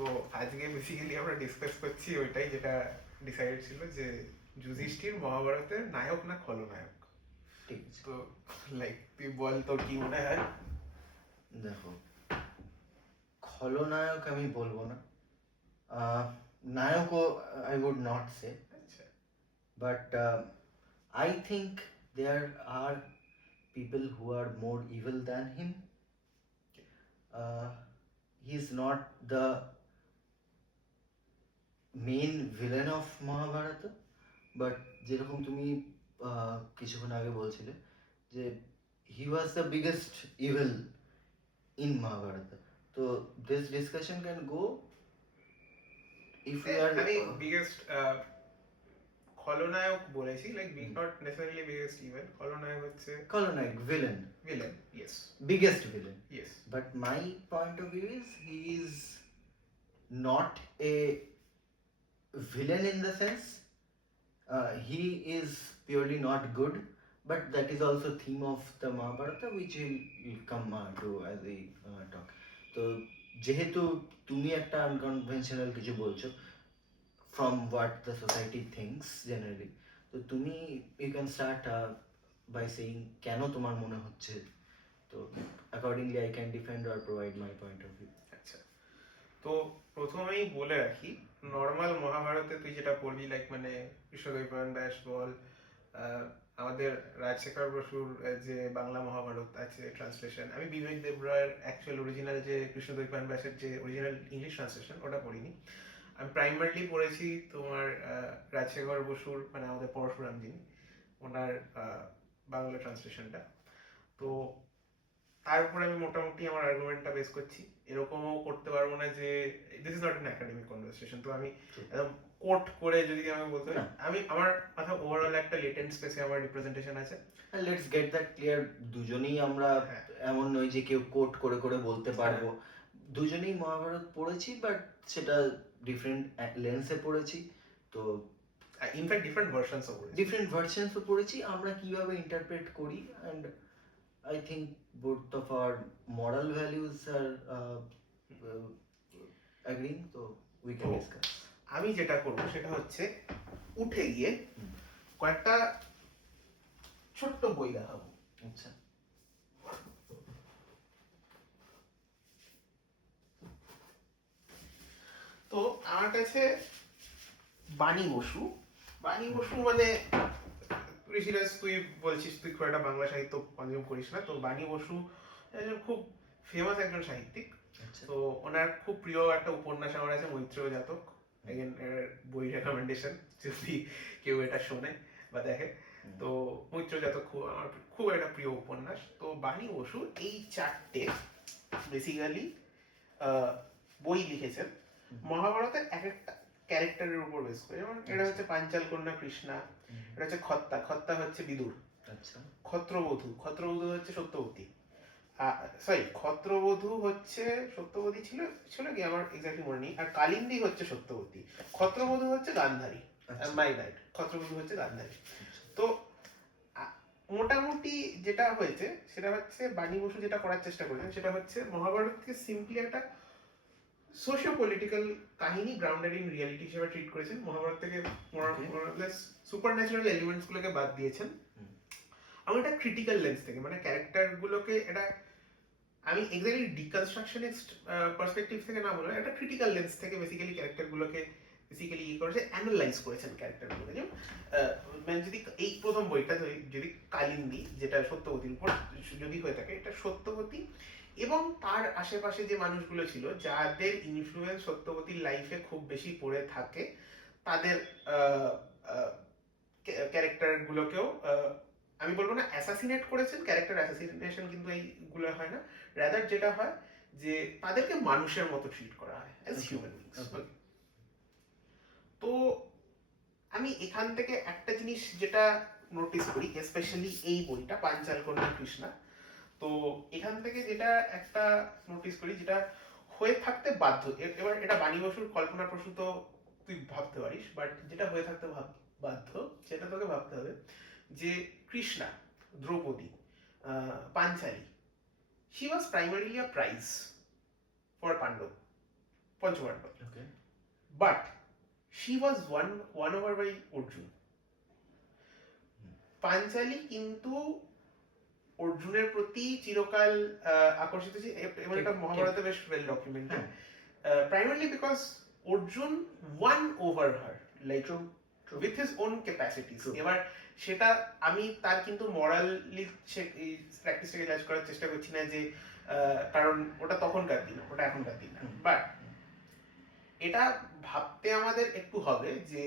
তো আজকে বেসিক্যালি আমরা ডিসকাস করছি ওইটাই যেটা ডিসাইডেড ছিল যে যুধিষ্ঠির মহাভারতের নায়ক না খলনায়ক। ঠিক আছে, তো লাইক তুই বল তোর কি মনে হয়? দেখো, খলনায়ক আমি বলবো না, নায়কও আই উড নট সে, আচ্ছা, but I think there are people who are more evil than him. He is not the main villain of Mahabharat, but যেরকম তুমি কিছুক্ষণ আগে বলছিলে যে he was the biggest evil in Mahabharat, তো this discussion can go if we are আমি biggest খলনায়ক বলেছি, like not necessarily biggest even. খলনায়ক হচ্ছে খলনায়ক, villain, villain, yes, biggest villain. Yes. But my point of view is he is not a villain in the sense he is purely not good, but that is also theme of the Mahabharata which will come to as we talk. তো যেহেতু তুমি একটা unconventional কিছু বলছো from what the society thinks generally, তো তুমি you can start by saying কেন তোমার মনে হচ্ছে, তো accordingly I can defend or provide my point of view. আচ্ছা, তো প্রথমেই বলে রাখি, নর্মাল মহাভারতে তুই যেটা পড়বি, লাইক মানে কৃষ্ণদ্বৈপায়ন ব্যাস বল, আমাদের রাজশেখর বসুর যে বাংলা মহাভারত আছে ট্রান্সলেশন, আমি বিবেক দেবরায়ের অ্যাকচুয়াল অরিজিনাল যে কৃষ্ণদ্বৈপায়ন ব্যাসের যে অরিজিনাল ইংলিশ ট্রান্সলেশন ওটা পড়িনি। আমি প্রাইমারলি পড়েছি তোমার রাজশেখর বসুর, মানে আমাদের পরশুরাম যিনি, ওনার বাংলা ট্রান্সলেশনটা। তো তার উপরে আমি মোটামুটি আমার আর্গুমেন্টটা বেস করছি। এরকমও করতে পারবো না যে this is not an academic conversation, তো আমি একদম কোট করে যদি আমি বলতে পারি, আমি আমার কথা ওভারঅল একটা লেটেন্ট স্পেসে আমার রিপ্রেজেন্টেশন আছে। লেটস গেট দ্যাট ক্লিয়ার, দুজনেই আমরা এমন নয় যে কেউ কোট করে করে বলতে পারবো, দুজনেই মহাভারত পড়েছি, বাট সেটা ডিফারেন্ট লেন্সে পড়েছি, তো ইনফ্যাক্ট ডিফারেন্ট ভার্সনসও পড়েছি, আমরা কিভাবে ইন্টারপ্রেট করি, and I think both of our moral values are agreeing, তো উই ক্যান ডিসকাস। আমি যেটা করবো সেটা হচ্ছে উঠে গিয়ে কয়েকটা ছোট্ট বই দেখাবো। আচ্ছা, তো আমার কাছে বাণী বসু মানে ঋষিরাজ, তুই বলছিস তুই খুব একটা বাংলা সাহিত্য কনজিউম করিস না, তো বাণী বসু খুব ফেমাস একজন সাহিত্যিক। তো ওনার খুব প্রিয় একটা উপন্যাস আমার আছে, মৈত্রেয় জাতক। এগেন বই রেকমেন্ডেশন যদি কেউ এটা শোনে বা দেখে, তো মৈত্রেয় জাতক আমার খুব একটা প্রিয় উপন্যাস। তো বাণী বসু এই চারটে বেসিক্যালি বই লিখেছেন মহাভারতের এক একটা ক্যারেক্টারের উপর বেস করে। যেমন এটা হচ্ছে পাঞ্চাল কন্যা কৃষ্ণা, এটা হচ্ছে খত্তা হচ্ছে বিদুর, ক্ষত্রবধূ হচ্ছে সত্যবতী, সরি ক্ষত্রবধূ হচ্ছে সত্যবতী ছিল কি আমার এক্স্যাক্টলি মনে নেই, আর কালিন্দী হচ্ছে সত্যবতী, ক্ষত্রবধূ হচ্ছে গান্ধারী, মাই রাইট, ক্ষত্রবধূ হচ্ছে গান্ধারী। তো মোটামুটি যেটা হয়েছে সেটা হচ্ছে বাণী বসু যেটা করার চেষ্টা করেছেন সেটা হচ্ছে মহাভারতকে সিম্পলি একটা সোশিও পলিটিক্যাল কাহিনী গ্রাউন্ডেড ইন রিয়ালিটি হিসেবে ট্রিট করেছেন। মহাভারত থেকে সুপার ন্যাচারাল এলিমেন্টস গুলোকে বাদ দিয়েছেন। আমি এটা ক্রিটিক্যাল লেন্স থেকে, মানে ক্যারেক্টার গুলোকে এটা আমি এক্স্যাক্টলি ডিকনস্ট্রাকশনিস্ট পার্সপেক্টিভ থেকে না বলে একটা ক্রিটিক্যাল লেন্স থেকে বেসিক্যালি ক্যারেক্টার গুলোকে বেসিক্যালি করেছে, অ্যানালাইজ করেছেন ক্যারেক্টার গুলোকে। যেমন মানে যদি এই প্রথম বইটা যদি কালিন্দী, যেটা সত্যবতীর উপর যদি হয়ে থাকে, এটা সত্যবতী এবং তার আশেপাশে যে মানুষগুলো ছিল যাদের ইনফ্লুয়েন্স সত্যবতীর লাইফে খুব বেশি পড়ে থাকে, তাদের ক্যারেক্টার গুলোকেও আমি বলবো না অ্যাসাসিনেট করেছেন, ক্যারেক্টার অ্যাসাসিনেশন কিন্তু এইগুলো হয় না, রাদার যেটা হয় যে তাদেরকে মানুষের মতো ট্রিট করা হয় অ্যাজ হিউম্যান বিংস। তো আমি এখান থেকে একটা জিনিস যেটা নোটিস করি, স্পেশালি এই বইটা পাঞ্চাল কন্যা কৃষ্ণা, তো এখান থেকে যেটা একটা নোটিস করি যেটা হয়ে থাকতে বাধ্য, এবার এটা বাণী বসুর কল্পনা প্রসূত তুই ভাবতে পারিস, বাট যেটা হয়ে থাকতে বাধ্য সেটা তোকে ভাবতে হবে যে Krishna, Draupadi, Panchali, she was primarily a prize for Pandava, Panchapandava, Okay. But she was won over by Arjun. Panchali কিন্তু অর্জুনের প্রতি চিরকাল আকর্ষিত ছিল, এবং এটা ঠিক, মহাভারতে বেশ ওয়েল ডকুমেন্টেড, হ্যাঁ। primarily because Arjun won over her, like True. True. with his own capacities. True. এবার সেটা আমি তার কিন্তু মরালি প্র্যাকটিসটাকে জাজ করার চেষ্টা করছি না, যে কারণ ওটা তখনকার দিন, ওটা এখনকার দিন না, বাট এটা ভাবতে আমাদের একটু হবে যে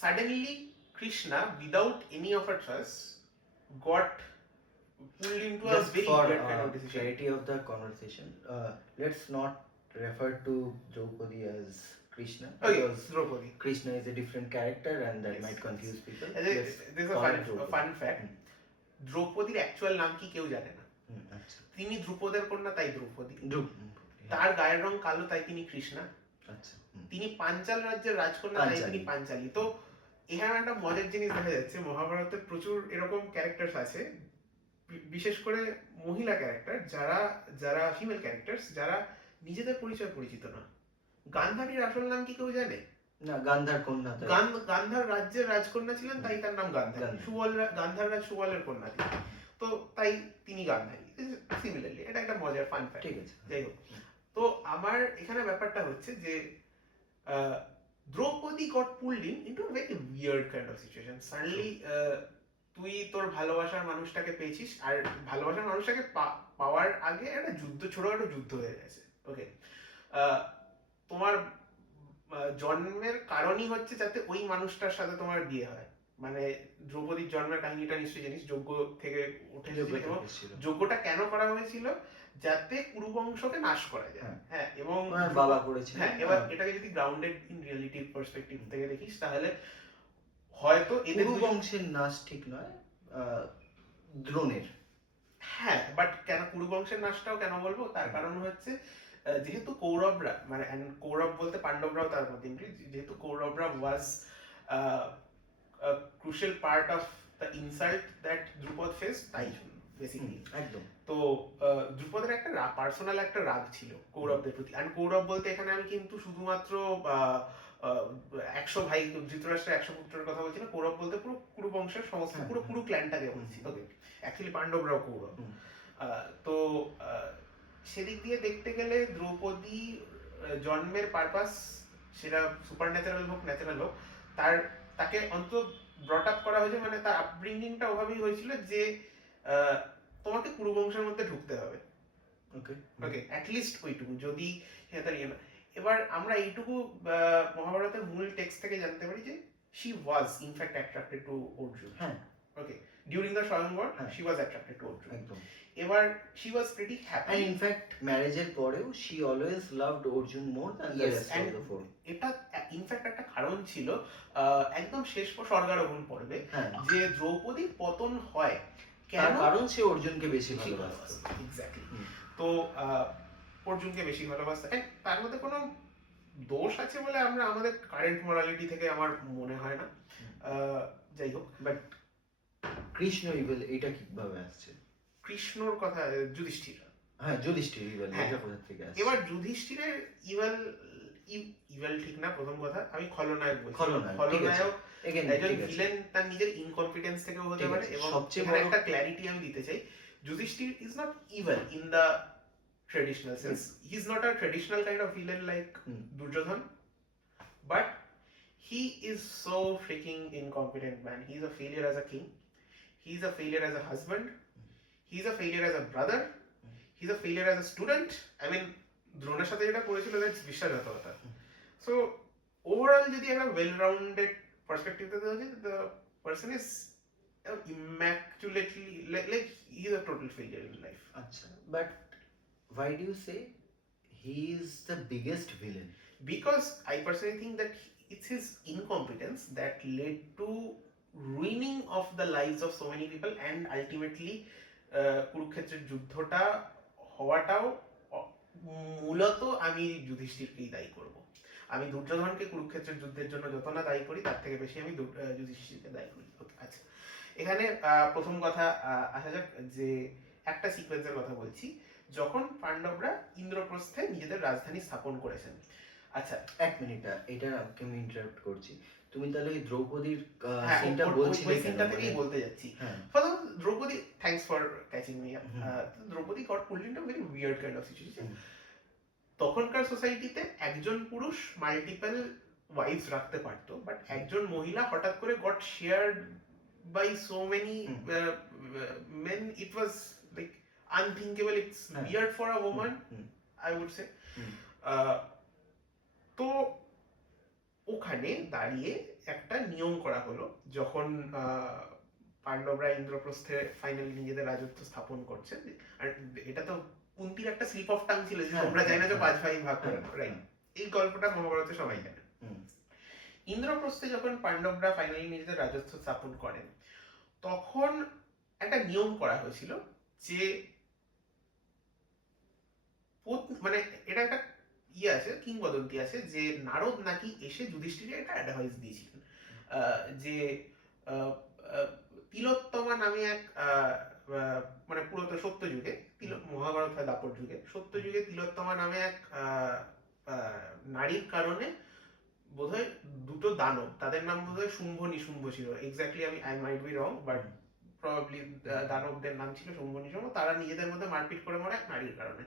suddenly Krishna, without any of her trust, got pulled into a Just very for weird kind of decision. clarity of the conversation, let's not refer to Draupadi as Krishna, Okay, because Draupadi. Krishna is a different character and that Yes, might confuse people. There's a fun fact. দ্রৌপদীর actual নাম কি কেউ জানে না। আচ্ছা। তিনি ধ্রুপদের কন্যা, তাই দ্রৌপদী। হ্যাঁ। তার গায়ের রং কালো, তাই তিনি কৃষ্ণা। আচ্ছা। তিনি পাঞ্চাল রাজ্যের রাজকন্যা, তাই তিনি পাঞ্চালী। তো এখানে একটা মজার জিনিস দেখা যাচ্ছে, মহাভারতে প্রচুর এরকম ক্যারেক্টার্স আছে, বিশেষ করে মহিলা ক্যারেক্টার, যারা যারা ফিমেল ক্যারেক্টার্স, যারা নিজেদের পরিচয় পরিচিত না। গান্ধারীর আসল নাম কি কেউ জানে না, গান্ধার কন্যা। গান্ধার রাজ্যের রাজকন্যা ছিলেন, তাই তার নাম গান্ধারী। গান্ধার রাজ সুবলের কন্যা তিনি, তো তাই তিনি গান্ধারী। সিমিলারলি এটা একটা মজার ফান ফ্যাক্ট। ঠিক আছে, যাই হোক, তো আমার এখানে ব্যাপারটা হচ্ছে যে Draupadi got pulled into a very weird kind of situation. Suddenly তুই তোর ভালোবাসার মানুষটাকে পেয়েছিস, আর ভালোবাসার মানুষটাকে পাওয়ার আগে একটা ছোটখাটো যুদ্ধ হয়ে গেছে। ওকে, তোমার জন্মের কারণই হচ্ছে যাতে ওই মানুষটার সাথে তোমার বিয়ে হয়। মানে দ্রৌপদীর জন্মের কাহিনীটা নিশ্চয়ই জানিস, যজ্ঞ থেকে উঠে এসেছিল, এবং যজ্ঞটা কেন করা হয়েছিল, যাতে কুরু বংশকে নাশ করা যায়। হ্যাঁ, এবং বাবা করেছিল। হ্যাঁ, এবার এটাকে যদি গ্রাউন্ডেড ইন রিয়েলিটি পার্সপেক্টিভ থেকে দেখিস, তাহলে হয়তো এদের কুরু বংশের নাশ ঠিক নয়, দ্রোণের। হ্যাঁ, বাট কেন কুরু বংশের নাশটাও কেন বলবো, তার কারণ হচ্ছে যেহেতু কৌরবরা, মানে কৌরব বলতে পাণ্ডবরাও তার মধ্যে ইনক্লুড, যেহেতু কৌরবরা was crucial part of the insult that Drupad face, তাই জন্য বেসিক্যালি। একদম। তো দ্রুপদের একটা পার্সোনাল একটা রাগ ছিল কৌরবদের প্রতি। আর কৌরব বলতে এখানে আমি কিন্তু শুধুমাত্র 100 ভাই, ধৃতরাষ্ট্রের 100 পুত্রের কথা বলছি না। কৌরব বলতে পুরো কুরু বংশের সমস্ত পুরো কুরু ক্ল্যানটাকে বলছি। ওকে, অ্যাকচুয়ালি পাণ্ডবরাও কৌরব। তো সেদিক দিয়ে দেখতে গেলে দ্রৌপদী জন্মের পারপাস, সেটা সুপার ন্যাচারাল হোক ন্যাচারাল হোক, তাকে অন্তত ব্রট আপ করা হয়েছে, মানে তার আপব্রিঙ্গিংটা ওভাবেই হয়েছিল যে তোমাকে কুরু বংশের মধ্যে ঢুকতে হবে। ওকে, অ্যাটলিস্ট ওইটুকু, যদি তার ইয়ে না। এবার আমরা এইটুকু মহাভারতের মূল টেক্সট থেকে জানতে পারি যে she was in fact attracted to Arjun. হ্যাঁ, Okay, during the Swayamvar she was attracted to Arjun. একদম। এবার she was pretty happy, and in fact ম্যারেজের পরেও she always loved Arjun more than the rest of the four. এটা in fact একটা কারণ ছিল একদম শেষ স্বর্গারোহণ পর্বে, যে দ্রৌপদীর পতন হয় তার কারণ সে অর্জুনকে বেশি ভালোবাসতো। এক্স্যাক্টলি। তো অর্জুনকে বেশি ভালোবাসতো, তার মধ্যে কোনো দোষ আছে বলে আমরা আমাদের কারেন্ট মোরালিটি থেকে আমার মনে হয় না। যাই হোক, বাট কৃষ্ণ ইভেল এটা কিভাবে আসছে? কৃষ্ণর কথা যুধিষ্ঠির। হ্যাঁ, যুধিষ্ঠির ইভেল এটা কোথা থেকে আসছে? এবার যুধিষ্ঠিরের ইভেল ঠিক না, প্রথম কথা আমি খলনায়ক বলছি। খলনায়ক একজন ভিলেন তার নিজের ইনকম্পিটেন্স থেকেও হতে পারে, এবং সবচেয়ে বড় একটা ক্ল্যারিটি আমি দিতে চাই, Yudhishthir is not evil in the traditional sense. He's not a traditional kind of villain like Duryodhan, but he is so freaking incompetent, man. He's a failure as a king, he's a failure as a husband, he's a failure as a brother, he's a failure as a student. I mean, দ্রোণের সাথে যেটা করেছিল, that's বিশ্বাসঘাতকতা. So overall যদি একটা well rounded perspective থেকে দেখি, the person is immaculately like he's a total failure in life. আচ্ছা, but why do you say he is the biggest villain? Because I personally think that it's his incompetence that led to ruining of the lives of so many people, and ultimately কুরুক্ষেত্রের যুদ্ধটা হওয়াটাও মূলত আমি যুধিষ্ঠিরকেই দায়ী করব। আমি দুর্যোধনকে কুরুক্ষেত্রের যুদ্ধের জন্য যত না দায়ী করি, তার থেকে বেশি আমি যুধিষ্ঠিরকে দায়ী করি। আচ্ছা, এখানে প্রথম কথা আসা যাক, যে একটা সিকোয়েন্সের কথা বলছি, যখন পাণ্ডবরা ইন্দ্রপ্রস্থে নিজেদের রাজধানী স্থাপন করেছেন। আচ্ছা, এক মিনিট, এটা আমি ইন্টারাপ্ট করছি। তুমি তাহলে ওই দ্রৌপদীর হ্যাঁ, সিনটা বলছিলে ওই কেন? সিনটা মানে থেকেই বলতে যাচ্ছি। হ্যাঁ, First of all, Draupadi, thanks for catching me up. Hmm, Draupadi got pulled into very weird kind of situation. Hmm, তখনকার সোসাইটিতে একজন পুরুষ মাল্টিপল ওয়াইফস রাখতে পারতো, বাট একজন মহিলা হঠাৎ করে got shared by so many men. It was like unthinkable, it's হ্যাঁ, weird for a woman, hmm, I would say. Hmm, তো ওখানে দাঁড়িয়ে একটা নিয়ম করা হলো, যখন পাণ্ডবরা ইন্দ্রপ্রস্থে ফাইনালি নিজেদের রাজত্ব স্থাপন করছে। আর এটা তো কুন্তির একটা স্লিপ অফ টাং ছিল যে হ্যাঁ, তোমরা চাই না যে হ্যাঁ, 5 ভাই ভাগ করে নাও, রাইট? এই গল্পটা মহাভারতে সবাই জানে। হুম, ইন্দ্রপ্রস্থে যখন পাণ্ডবরা ফাইনালি নিজেদের রাজত্ব স্থাপন করেন, তখন একটা নিয়ম করা হয়েছিল যে মানে এটা একটা আছে, কিংবদন্তি আছে যে নারদ নাকি এসে যুধিষ্ঠিরকে একটা অ্যাডভাইস দিয়েছিলেন, যে আহ, আহ, তিলোত্তমা নামে এক মানে পুরোতো সত্য যুগে, মহাভারত হয় দাপর যুগে, সত্য যুগে তিলোত্তমা নামে এক নারীর কারণে বোধহয় দুটো দানব, তাদের নাম বোধহয় শুম্ভ নিশুম্ভ ছিল, exactly I might be wrong, but probably দানবদের নাম ছিল শুম্ভ নিশুম্ভ। তারা নিজেদের মধ্যে মারপিট করে মরে এক নারীর কারণে।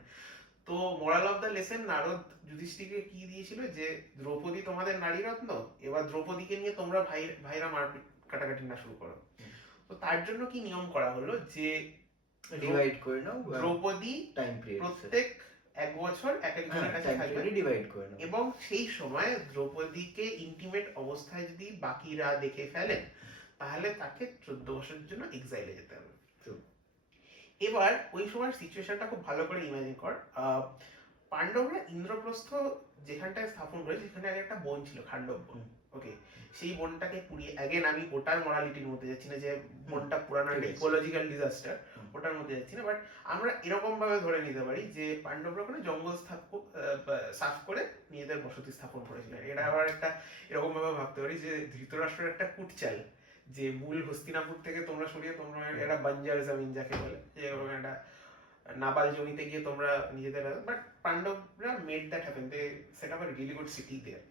তো moral of the lesson, Narad যুধিষ্ঠিরকে কি দিয়েছিল যে দ্রৌপদী তোমাদের নারী রত্ন, এবার দ্রৌপদীকে নিয়ে তোমরা ভাইরা মারপিট কাটাকাটি না শুরু করো। তো তার জন্য কি নিয়ম করা হলো যে ডিভাইড করে নাও, দ্রৌপদী টাইম পিরিয়ড প্রত্যেক 1 বছর এক একজনের কাছে থাকবে, ডিভাইড করে নাও। এবং সেই সময় দ্রৌপদীকে ইন্টিমেট অবস্থায় যদি বাকিরা দেখে ফেলেন, তাহলে তাকে 14 বছরের জন্য এক্সাইলে যেতে হবে। এবার ওই সময় সিচুয়েশনটা খুব ভালো করে ইমাজিন কর। পাণ্ডবরা ইন্দ্রপ্রস্থ যেখানটায় স্থাপন করেছে, সেখানে আগে একটা বন ছিল, খান্ডব বন। ওকে, সেই বনটাকে পুড়িয়ে, অ্যাগেন আমি ওটার মরালিটির মধ্যে যাচ্ছি না যে বনটা পুরানো একটা ইকোলজিক্যাল ডিজাস্টার, ওটার মধ্যে যাচ্ছি না, বাট আমরা এরকম ভাবে ধরে নিতে পারি যে পাণ্ডবরা ওখানে জঙ্গল সাফ করে নিজেদের বসতি স্থাপন করেছিলেন। এটা আবার একটা এরকম ভাবে ভাবতে পারি যে ধৃতরাষ্ট্রের একটা কুটচাল, যে মূল হস্তিনাপুর থেকে তোমরা সরিয়ে তোমরা একটা বাঞ্জার জমিন যাকে বলে, যে এরকম একটা নাবাল জমিতে গিয়ে তোমরা নিজেদের, বাট পাণ্ডবরা made that happen, they set up a really good city there.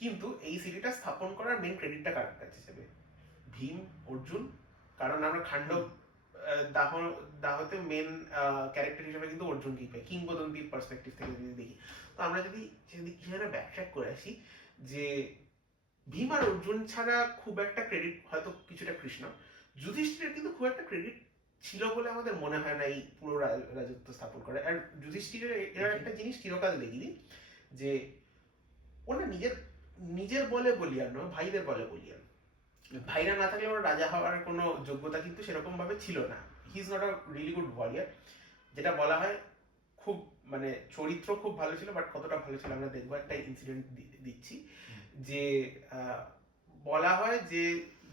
কিন্তু এই সিটিটা স্থাপন করার মেন ক্রেডিটটা কার কাছে যাবে? ভীম, অর্জুন। কারণ আমরা খান্ডব দাহ দাহতে মেন ক্যারেক্টার হিসেবে কিন্তু অর্জুনকেই পাই, কিংবদন্তির পার্সপেক্টিভ থেকে যদি দেখি। তো আমরা যদি সেখানে ব্যাকট্র্যাক করে আসি, যে ভীম আর অর্জুন ছাড়া খুব একটা ক্রেডিট হয়তো কিছুটা কৃষ্ণ, যুধিষ্ঠিরের কিন্তু খুব একটা ক্রেডিট ছিল বলে আমাদের মনে হয় না এই পুরো রাজত্ব স্থাপন করে। আর যুধিষ্ঠিরের এরা একটা জিনিস চিরকাল দেখিনি, যে ওরা নিজের নিজের বলে বলিয়ান নয়, ভাইদের বলে বলিয়ান। ভাইরা না থাকলে ওর রাজা হওয়ার কোনো যোগ্যতা কিন্তু সেরকম ভাবে ছিল না। He is not a really good warrior, যেটা বলা হয়। খুব মানে চরিত্র খুব ভালো ছিল, বাট কতটা ভালো ছিল আমরা দেখবো, একটা ইনসিডেন্ট দিচ্ছি। যে বলা হয় যে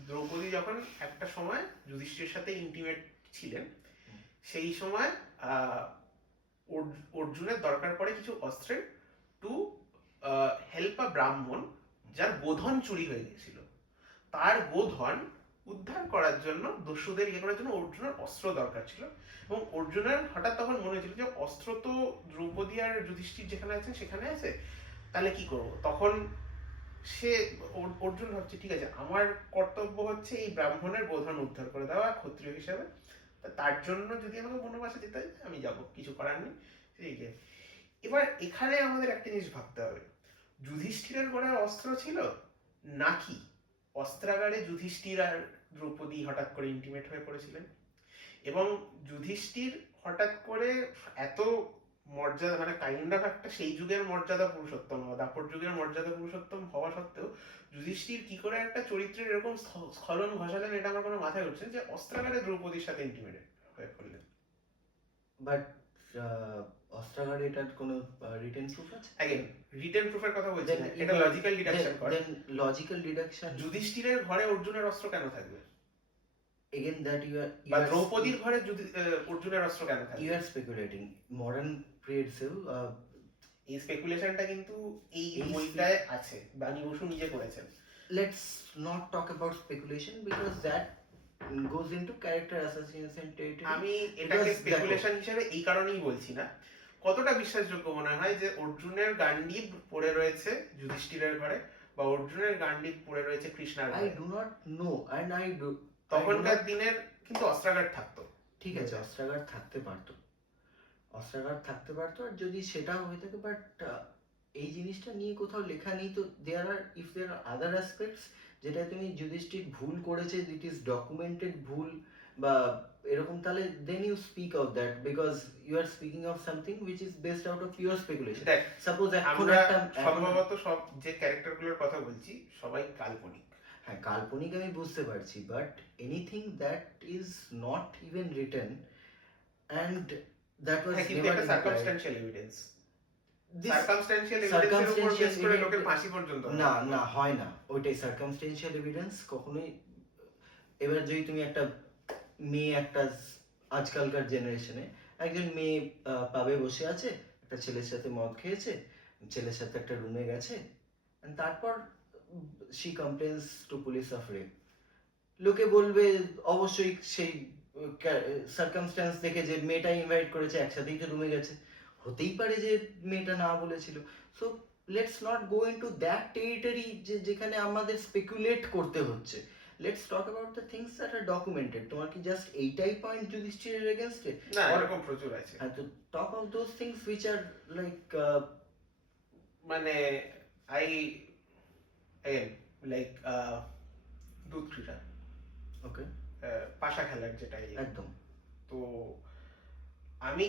দ্রৌপদী যখন একটা সময় যুধিষ্ঠিরের সাথে ইন্টিমেট ছিলেন, সেই সময় অর্জুনের দরকার পড়ে কিছু অস্ত্রের, টু হেল্প আ ব্রাহ্মণ যার গোধন চুরি হয়ে গেছিল। তার গোধন উদ্ধার করার জন্য, দস্যুদের ইয়ে করার জন্য অর্জুনের অস্ত্র দরকার ছিল। এবং অর্জুনের হঠাৎ তখন মনে হয়েছিল যে অস্ত্র তো দ্রৌপদী আর যুধিষ্ঠির যেখানে আছেন সেখানে আছে, তাহলে কি করব? তখন সে অর্জুন ভাবছে, ঠিক আছে, আমার কর্তব্য হচ্ছে এই ব্রাহ্মণের গোধন উদ্ধার করে দেওয়া ক্ষত্রিয় হিসাবে, তার জন্য যদি আমাকে বনবাসে যেতে হয় আমি যাব, কিছু করার নেই। ঠিক আছে, এবার এখানে আমাদের একটা জিনিস ভাবতে হবে, যুধিষ্ঠিরের গলায় অস্ত্র ছিল নাকি অস্ত্রাগারে যুধিষ্ঠির আর দ্রৌপদী হঠাৎ করে ইন্টিমেট হয়ে পড়েছিলেন? এবং যুধিষ্ঠির হঠাৎ করে এত মর্যাদা, মানে কাইন্ড অফ একটা সেই যুগের মর্যাদা পুরুষোত্তম, দাপর যুগের মর্যাদা পুরুষোত্তম হওয়া সত্ত্বেও যুধিষ্ঠির কি করে একটা চরিত্রের এরকম স্খলন ঘটালেন, এটা আমার কোনো মাথায় উঠছে যে অস্ত্রাগারে দ্রৌপদীর সাথে ইন্টিমেট হয়ে পড়লেন। বাট অস্ত্রাগারে এটার কোনো রিটেন প্রুফ আছে? अगेन রিটেন প্রুফের কথা বলছি না, এটা লজিক্যাল ডিডাকশন করে। দেন লজিক্যাল ডিডাকশন, যুধিষ্ঠিরের ঘরে অর্জুনের অস্ত্র কেন থাকবে? again that you বা are দ্রৌপদীর ঘরে অর্জুনের অস্ত্র কেন থাকবে? you are speculating. Modern pre-itself এই স্পেকুলেশনটা কিন্তু এই বইটায় আছে, বাণী বসু নিজে করেছেন। let's not talk about speculation because that goes into character assassination territory. আমি এটাকে Because স্পেকুলেশন হিসেবে এই কারণেই বলছি না, কতটা বিশ্বাসযোগ্য মনে হয় যে অর্জুনের গান্ডিব পড়ে রয়েছে যুধিষ্ঠিরের ঘরে, বা অর্জুনের গান্ডিব পড়ে রয়েছে কৃষ্ণার I ঘরে? do not know and I do তখনকার not, দিনের কিন্তু অস্ত্রাগার থাকতো। ঠিক আছে অস্ত্রাগার থাকতে পারতো, অস্ত্রাগার থাকতে পারতো, আর যদি সেটাও হয়ে থাকে, বাট এই জিনিসটা নিয়ে কোথাও লেখা নেই। তো দেয়ার আর, if there R other aspects যেটা তুমি যুধিষ্ঠির ভুল করেছে, ইট ইজ ডকুমেন্টেড ভুল বা এরকম, তাহলে then you speak out that, because you are speaking of something which is based out of your speculation. দেখ, সাপোজ এখন আমরা একটা সম্ভবত সব যে ক্যারেক্টারগুলোর কথা বলছি সবাই কাল্পনিক। হ্যাঁ কাল্পনিক আমি বুঝতে পারছি, but anything that is not even written and that was হ্যাঁ, কিন্তু নেভার একটা ইমপ্লাইড। সার্কামস্ট্যান্সিয়াল এভিডেন্স, সার্কামস্ট্যান্সিয়াল এভিডেন্সের উপর বেস করে লোকের ফাঁসি পর্যন্ত হয়। না না হয় না, ওইটাই সার্কামস্টেন্সিয়াল এভিডেন্স কখনোই। এবার যদি তুমি একটা মেয়ে, একটা আজকালকার জেনারেশনে একজন মেয়ে পাবে বসে আছে, একটা ছেলের সাথে মদ খেয়েছে, ছেলের সাথে একটা রুমে গেছে, and তারপর she complains to police of rape, লোকে বলবে অবশ্যই সেই সার্কামস্ট্যান্স দেখে যে মেয়েটা ইনভাইট করেছে, একসাথেই তো রুমে গেছে, হতেই পারে যে মেয়েটা না বলেছিল। So let's not go into that territory যেখানে আমাদের স্পেকুলেট করতে হচ্ছে। Let's talk about the things that are documented. তোমার কি জাস্ট এইটাই পয়েন্ট যুধিষ্ঠিরের এগেনস্টে? না, এরকম প্রচুর আছে। হ্যাঁ, তো talk of those things which are like মানে আই লাইক দুধ ক্রীড়া, ওকে পাশা খেলার যেটা একদম। তো আমি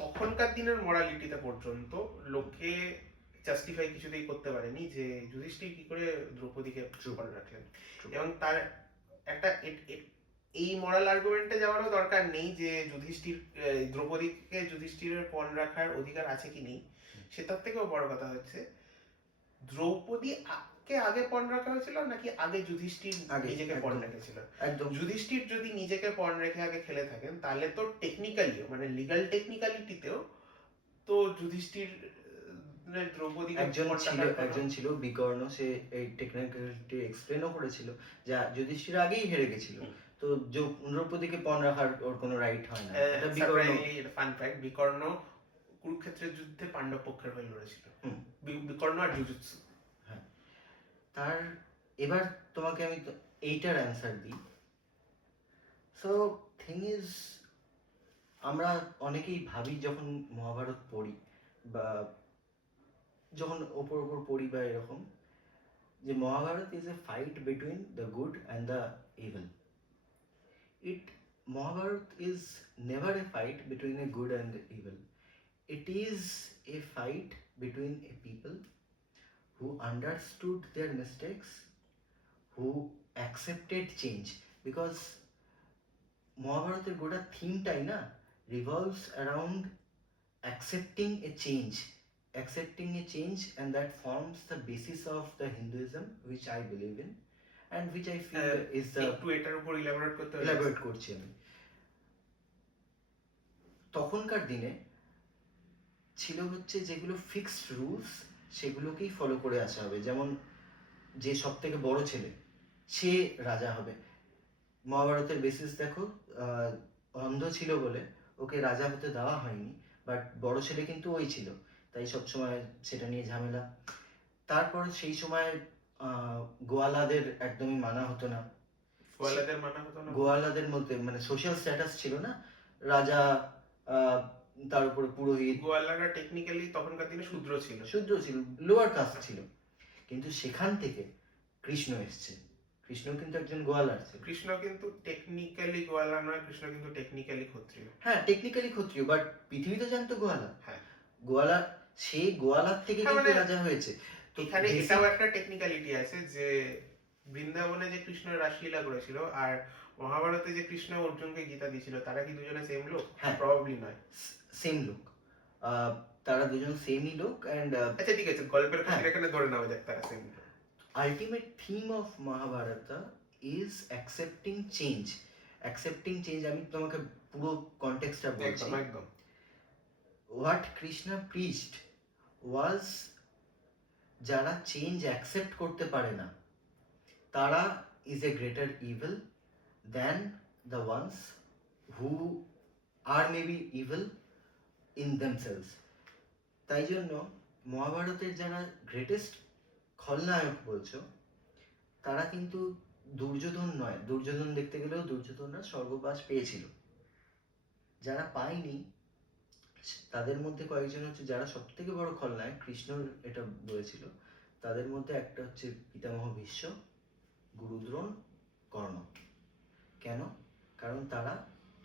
তখনকার দিনের মোরালিটিতে পর্যন্ত লোকে জাস্টিফাই কিছুতেই করতে পারেনি যে যুধিষ্ঠির কি করে দ্রৌপদীকে করে রাখলেন, এবং তার একটা এই মরাল আর্গুমেন্টে যাওয়ারও দরকার নেই যে যুধিষ্ঠির দ্রৌপদীকে যুধিষ্ঠিরের পণ রাখার অধিকার আছে কি নেই। সেটার থেকেও বড় কথা হচ্ছে দ্রৌপদী কে আগে পণ রাখা হয়েছিল নাকি আগে যুধিষ্ঠির নিজেকে পণ রেখেছিল। একদম যুধিষ্ঠির যদি নিজেকে পণ রেখে আগে খেলে থাকেন তাহলে তো টেকনিক্যালিও, মানে লিগ্যাল টেকনিক্যালিটিতেও তো যুধিষ্ঠির দ্রৌপদীকে একজন ছিল বিকর্ণ, সে এই টেকনিক্যালিটি এক্সপ্লেনও করেছিল যে যুধিষ্ঠির আগেই হেরে গেছিল, তো দ্রৌপদীকে পণ রাখার ওর কোনো রাইট হয় না। এটা বিকর্ণ, ফান ফ্যাক্ট, বিকর্ণ কুরুক্ষেত্রের যুদ্ধে পাণ্ডব পক্ষের হয়ে লড়েছিল, বিকর্ণ আর যুজুৎসু। হ্যাঁ, তার এবার তোমাকে আমি এইটার অ্যান্সার দিই। সো থিং ইজ, আমরা অনেকেই ভাবি যখন মহাভারত পড়ি বা যখন ওপর পড়ি বা এরকম, যে Mahabharata is a fight between the good and the evil. Mahabharata is never a fight between a good and evil. It is a fight between a people who understood their mistakes, who accepted change. Because মহাভারতের গোটা থিমটাই না revolves around accepting a change, and that forms the basis of the Hinduism which I believe in and which I feel is the একটু এটার উপর elaborate করছি আমি। তখনকার দিনে ছিল হচ্ছে যেগুলো ফিক্সড রুলস সেগুলোকেই ফলো করে আসা হবে। যেমন যে সব থেকে বড় ছেলে সে রাজা হবে। মহাভারতের বেসিস দেখো, অন্ধ ছিল বলে ওকে রাজা হতে দেওয়া হয়নি, বাট বড় ছেলে কিন্তু ওই ছিল, তাই সবসময় সেটা নিয়ে ঝামেলা। তারপর সেই সময় গোয়ালাদের একদমই মানা হতো না। গোয়ালাদের মধ্যে মানে সোশ্যাল স্ট্যাটাস ছিল না, রাজা তার উপরে পুরোহিত। গোয়ালারা টেকনিক্যালি তখনকার দিনে শূদ্র ছিল, লোয়ার কাস্ট ছিল। কিন্তু সেখান থেকে কৃষ্ণ এসছে, কৃষ্ণ কিন্তু একজন গোয়ালার ছিল। কৃষ্ণ কিন্তু টেকনিক্যালি গোয়ালা নয়, কৃষ্ণ কিন্তু টেকনিক্যালি ক্ষত্রিয়। হ্যাঁ টেকনিক্যালি ক্ষত্রিয়, বাট পৃথিবীতে জানতো গোয়ালা। হ্যাঁ, গোয়ালা, সেই গোয়ালার থেকে কিন্তু রাজা হয়েছে। তো এখানে এটাও একটা টেকনিক্যালিটি আছে যে বৃন্দাবনে যে কৃষ্ণ রাসলীলা করেছিল আর মহাভারতে যে কৃষ্ণ অর্জুনকে গীতা দিয়েছিল, তারা কি দুজনে সেম লোক? হ্যাঁ, প্রবাবলি নয়। সেম লোক, তারা দুজন সেমই লোক। এন্ড আচ্ছা ঠিক আছে, গল্পের খাতিরে এখানে ধরে নেওয়া যাক তারা সেম লোক। Ultimate theme of Mahabharata is accepting change. আমি তোমাকে পুরো কনটেক্সটটা বলছি। একদম। হোয়াট কৃষ্ণা প্রিচড ওয়াজ, যারা চেঞ্জ অ্যাকসেপ্ট করতে পারে না তারা is a greater evil, than the ones who are maybe evil in themselves. তাই জন্য মহাভারতের যারা গ্রেটেস্ট খলনায়ক বলছো তারা কিন্তু দুর্যোধন নয়। দুর্যোধন দেখতে গেলেও দুর্যোধনরা স্বর্গবাস পেয়েছিল। যারা পায়নি তাদের মধ্যে কয়েকজন হচ্ছে যারা সব থেকে বড় খলনায়ক, কৃষ্ণ এটা বলেছিল, তাদের মধ্যে একটা হচ্ছে পিতামহ ভীষ্ম, গুরুদ্রোণ, কর্ণ। কেন? কারণ তারা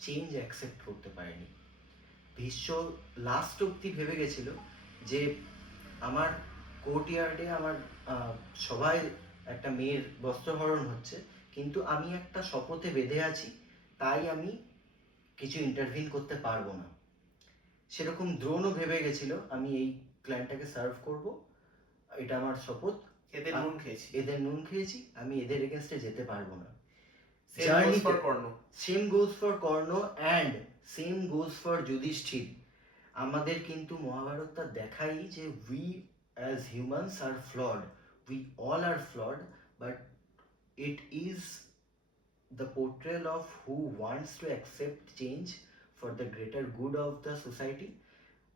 চেঞ্জ অ্যাকসেপ্ট করতে পারেনি। ভীষ্ম লাস্ট অব্দি ভেবে গেছিল যে আমার কোর্টইয়ার্ডে আমার সবাই একটা মেয়ের বস্ত্রহরণ হচ্ছে, কিন্তু আমি একটা শপথে বেঁধে আছি, তাই আমি কিছু ইন্টারভিন করতে পারবো না। সেরকম দ্রোণও ভেবে গেছিল আমি এই ক্লায়েন্টটাকে সার্ভ করব, এটা আমার শপথ, এদের নুন খেয়েছি। এদের নুন খেয়েছি, আমি এদের এগেনস্টে যেতে পারবো না। Same goes for Karna. Same goes for Karna and same goes for Yudhishthir. আমাদের কিন্তু মহাভারতটা দেখাই যে we as humans are flawed, we all are flawed, but it is the portrayal of who wants to accept change for the greater good of the society,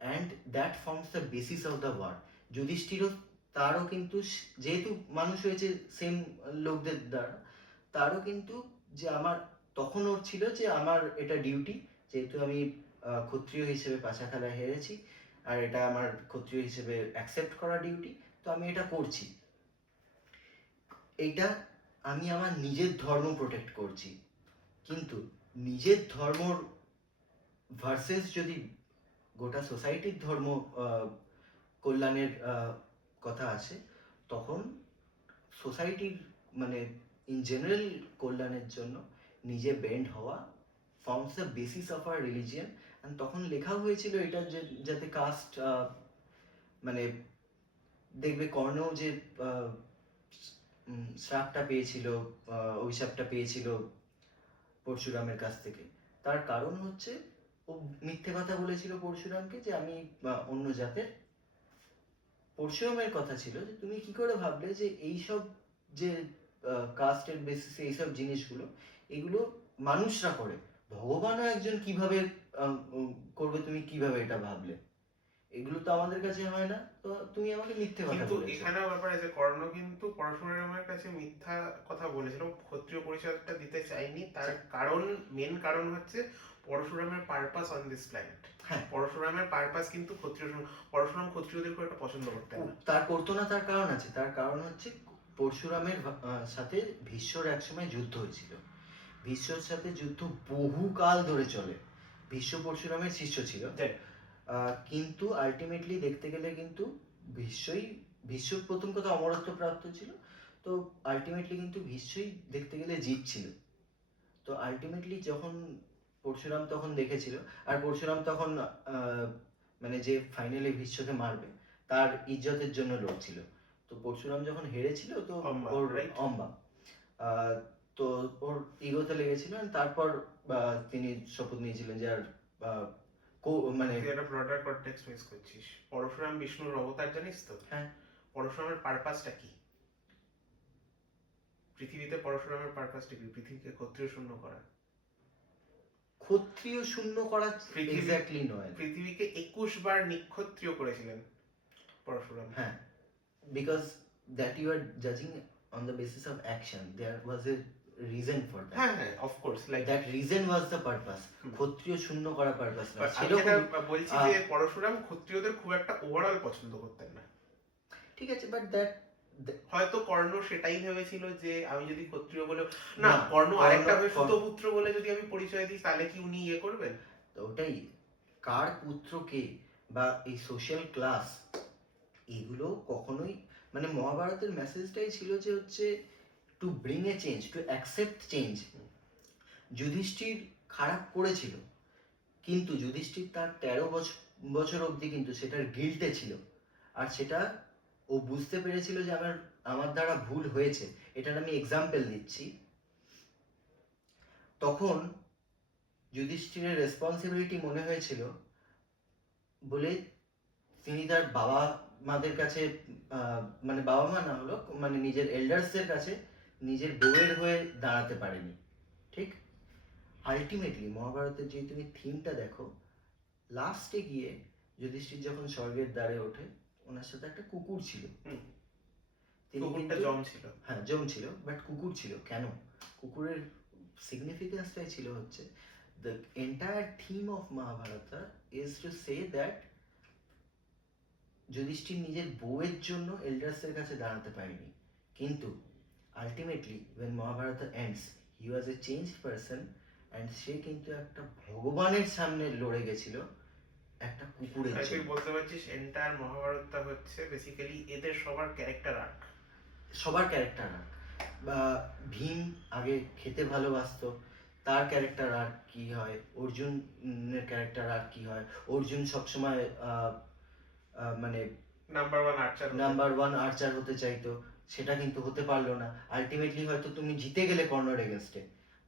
and that forms the basis of the war. যুধিষ্ঠিরও তারও কিন্তু যেহেতু মানুষ হয়েছে same লোকদের দ্বারা, তারও কিন্তু যে আমার তখন ওর ছিল যে আমার এটা ডিউটি, যেহেতু আমি ক্ষত্রিয় হিসেবে পাশা খেলায় হেরেছি আর এটা আমার ক্ষত্রিয় হিসেবে অ্যাকসেপ্ট করা ডিউটি, তো আমি এটা করছি। এইটা আমি আমার নিজের ধর্ম প্রোটেক্ট করছি, কিন্তু নিজের ধর্মর ভার্সেস যদি গোটা সোসাইটির ধর্ম কল্যাণের কথা আছে, তখন সোসাইটির মানে ইন জেনারেল কল্যাণের জন্য নিজে বেন্ড হওয়া forms the basis of our religion. And তখন লেখা হয়েছিল এটা যাতে কাস্ট মানে দেখবে কর্ণ যে শ্রাপটা পেয়েছিল, অভিশাপটা পেয়েছিল পরশুরামের কাছ থেকে, তার কারণ হচ্ছে ও মিথ্যে কথা বলেছিল পরশুরামকে যে আমি অন্য জাতের। পরশুরামের কথা ছিল যে তুমি কি করে ভাবলে যে এইসব যে কাস্টের বেসিসে এইসব জিনিসগুলো এগুলো মানুষরা করে, ভগবানও একজন কিভাবে করবে, তুমি কিভাবে এটা ভাবলে? এগুলো তো আমাদের কাছে হয় না, তো তুমি আমাকে মিথ্যে কথা কিন্তু বলেছো। এখানেও ব্যাপার আছে, কর্ণ কিন্তু পরশুরামের কাছে মিথ্যা কথা বলেছিল, ক্ষত্রিয় পরিচয়টা দিতে চাইনি। তার কারণ, মেন কারণ হচ্ছে পরশুরামের পারপাস অন দিস প্ল্যানেট। হ্যাঁ, পরশুরামের পারপাস কিন্তু পরশুরাম ক্ষত্রিয়দের খুব একটা পছন্দ করতেন না। তার করতো না, তার কারণ আছে। তার কারণ হচ্ছে পরশুরামের সাথে ভীষ্মর একসময় যুদ্ধ হয়েছিল। ভীষ্মর সাথে যুদ্ধ বহুকাল ধরে চলে। ভীষ্ম পরশুরামের শিষ্য ছিল, কিন্তু আলটিমেটলি দেখতে গেলে কিন্তু ভীষ্ম প্রথম কথা অমরত্ব প্রাপ্ত ছিল, তো আলটিমেটলি কিন্তু ভীষ্মই দেখতে গেলে জিতছিল। তো আলটিমেটলি যখন পরশুরাম তখন দেখেছিল, আর পরশুরাম তখন মানে যে ফাইনালি ভীষ্মকে মারবে তার ইজ্জতের জন্য লড়ছিল, তো পরশুরাম যখন হেরেছিল তো ওর অম্বা তো ওর ইগোতে লেগেছিল, তারপর তিনি শপথ নিয়েছিলেন যে আর মানে তুই একটা ব্রডার কনটেক্সট মিস করছিস। পরশুরাম বিষ্ণুর অবতার, জানিস তো? হ্যাঁ। পরশুরামের পারপাসটা কি? পৃথিবীতে পরশুরামের পারপাসটা কি? পৃথিবীকে ক্ষত্রিয় শূন্য করা। ক্ষত্রিয় শূন্য করা এক্স্যাক্টলি নয়, পৃথিবীকে 21 বার নিক্ষত্রিয় করেছিলেন পরশুরাম। হ্যাঁ, বিকজ দ্যাট ইউ আর জাজিং on the basis of action, there was a reason for that. হ্যাঁ হ্যাঁ, of course, like that reason was the purpose. ক্ষত্রিয় শূন্য করা পারপাস না। আমি যেটা বলছি যে পরশুরাম ক্ষত্রিয়দের খুব একটা ওভারঅল পছন্দ করতেন না। ঠিক আছে, বাট দ্যাট হয়তো কর্ণ সেটাই ভেবেছিল যে আমি যদি ক্ষত্রিয় বলে না, কর্ণ আরেকটা সুতপুত্র বলে যদি আমি পরিচয় দিই তাহলে কি উনি ইয়ে করবেন? তো ওটাই, কার পুত্র কে বা এই সোশ্যাল ক্লাস এগুলো কখনোই মানে মহাভারতের মেসেজটাই ছিল যে হচ্ছে to bring a change, to accept change. Yudhishthir খারাপ করেছিল, কিন্তু যুধিষ্ঠির তার 13 বছর অবধি কিন্তু সেটার গিল্টে ছিল, আর সেটা ও বুঝতে পেরেছিল যে আমার দ্বারা ভুল হয়েছে। এটার আমি এক্সাম্পল দিচ্ছি। তখন যুধিষ্ঠিরের রেসপন্সিবিলিটি মনে হয়েছিল বলে তিনি তার বাবা মাদের কাছে মানে বাবা মা না হলো মানে নিজের এল্ডার্সদের কাছে নিজের বউয়ের হয়ে দাঁড়াতে পারেনি। ঠিক? আলটিমেটলি মহাভারতের যে তুমি থিমটা দেখো, লাস্টে গিয়ে যুধিষ্ঠির যখন স্বর্গের দ্বারে ওঠে, ওনার সাথে একটা কুকুর ছিল। হুম। তিনি কুকুরটা কিন্তু জম ছিল। হ্যাঁ জম ছিল, বাট কুকুর ছিল কেন? কুকুরের সিগনিফিকেন্সটাই ছিল হচ্ছে the entire theme of Mahabharata is to say that Yudhishthir নিজের বউয়ের জন্য এল্ডার্সের কাছে দাঁড়াতে পারেনি, কিন্তু ultimately when Mahabharata ends he was a changed person and সে কিন্তু একটা ভগবানের সামনে লড়ে গেছিল একটা কুকুরের তুই জন্য। বলতে পারছিস এন্টায়ার মহাভারতটা হচ্ছে বেসিক্যালি এদের সবার ক্যারেক্টার আর্ক। সবার ক্যারেক্টার আর্ক, বা ভীম আগে খেতে ভালোবাসতো, তার ক্যারেক্টার আর্ক কি হয়, অর্জুনের ক্যারেক্টার আর্ক কি হয়, অর্জুন সবসময় মানে নাম্বার ওয়ান আর্চার হতে চাইতো, সেটা কিন্তু হতে পারলো না। আলটিমেটলি হয়তো তুমি জিতে গেলে কর্ণর এগেনস্টে,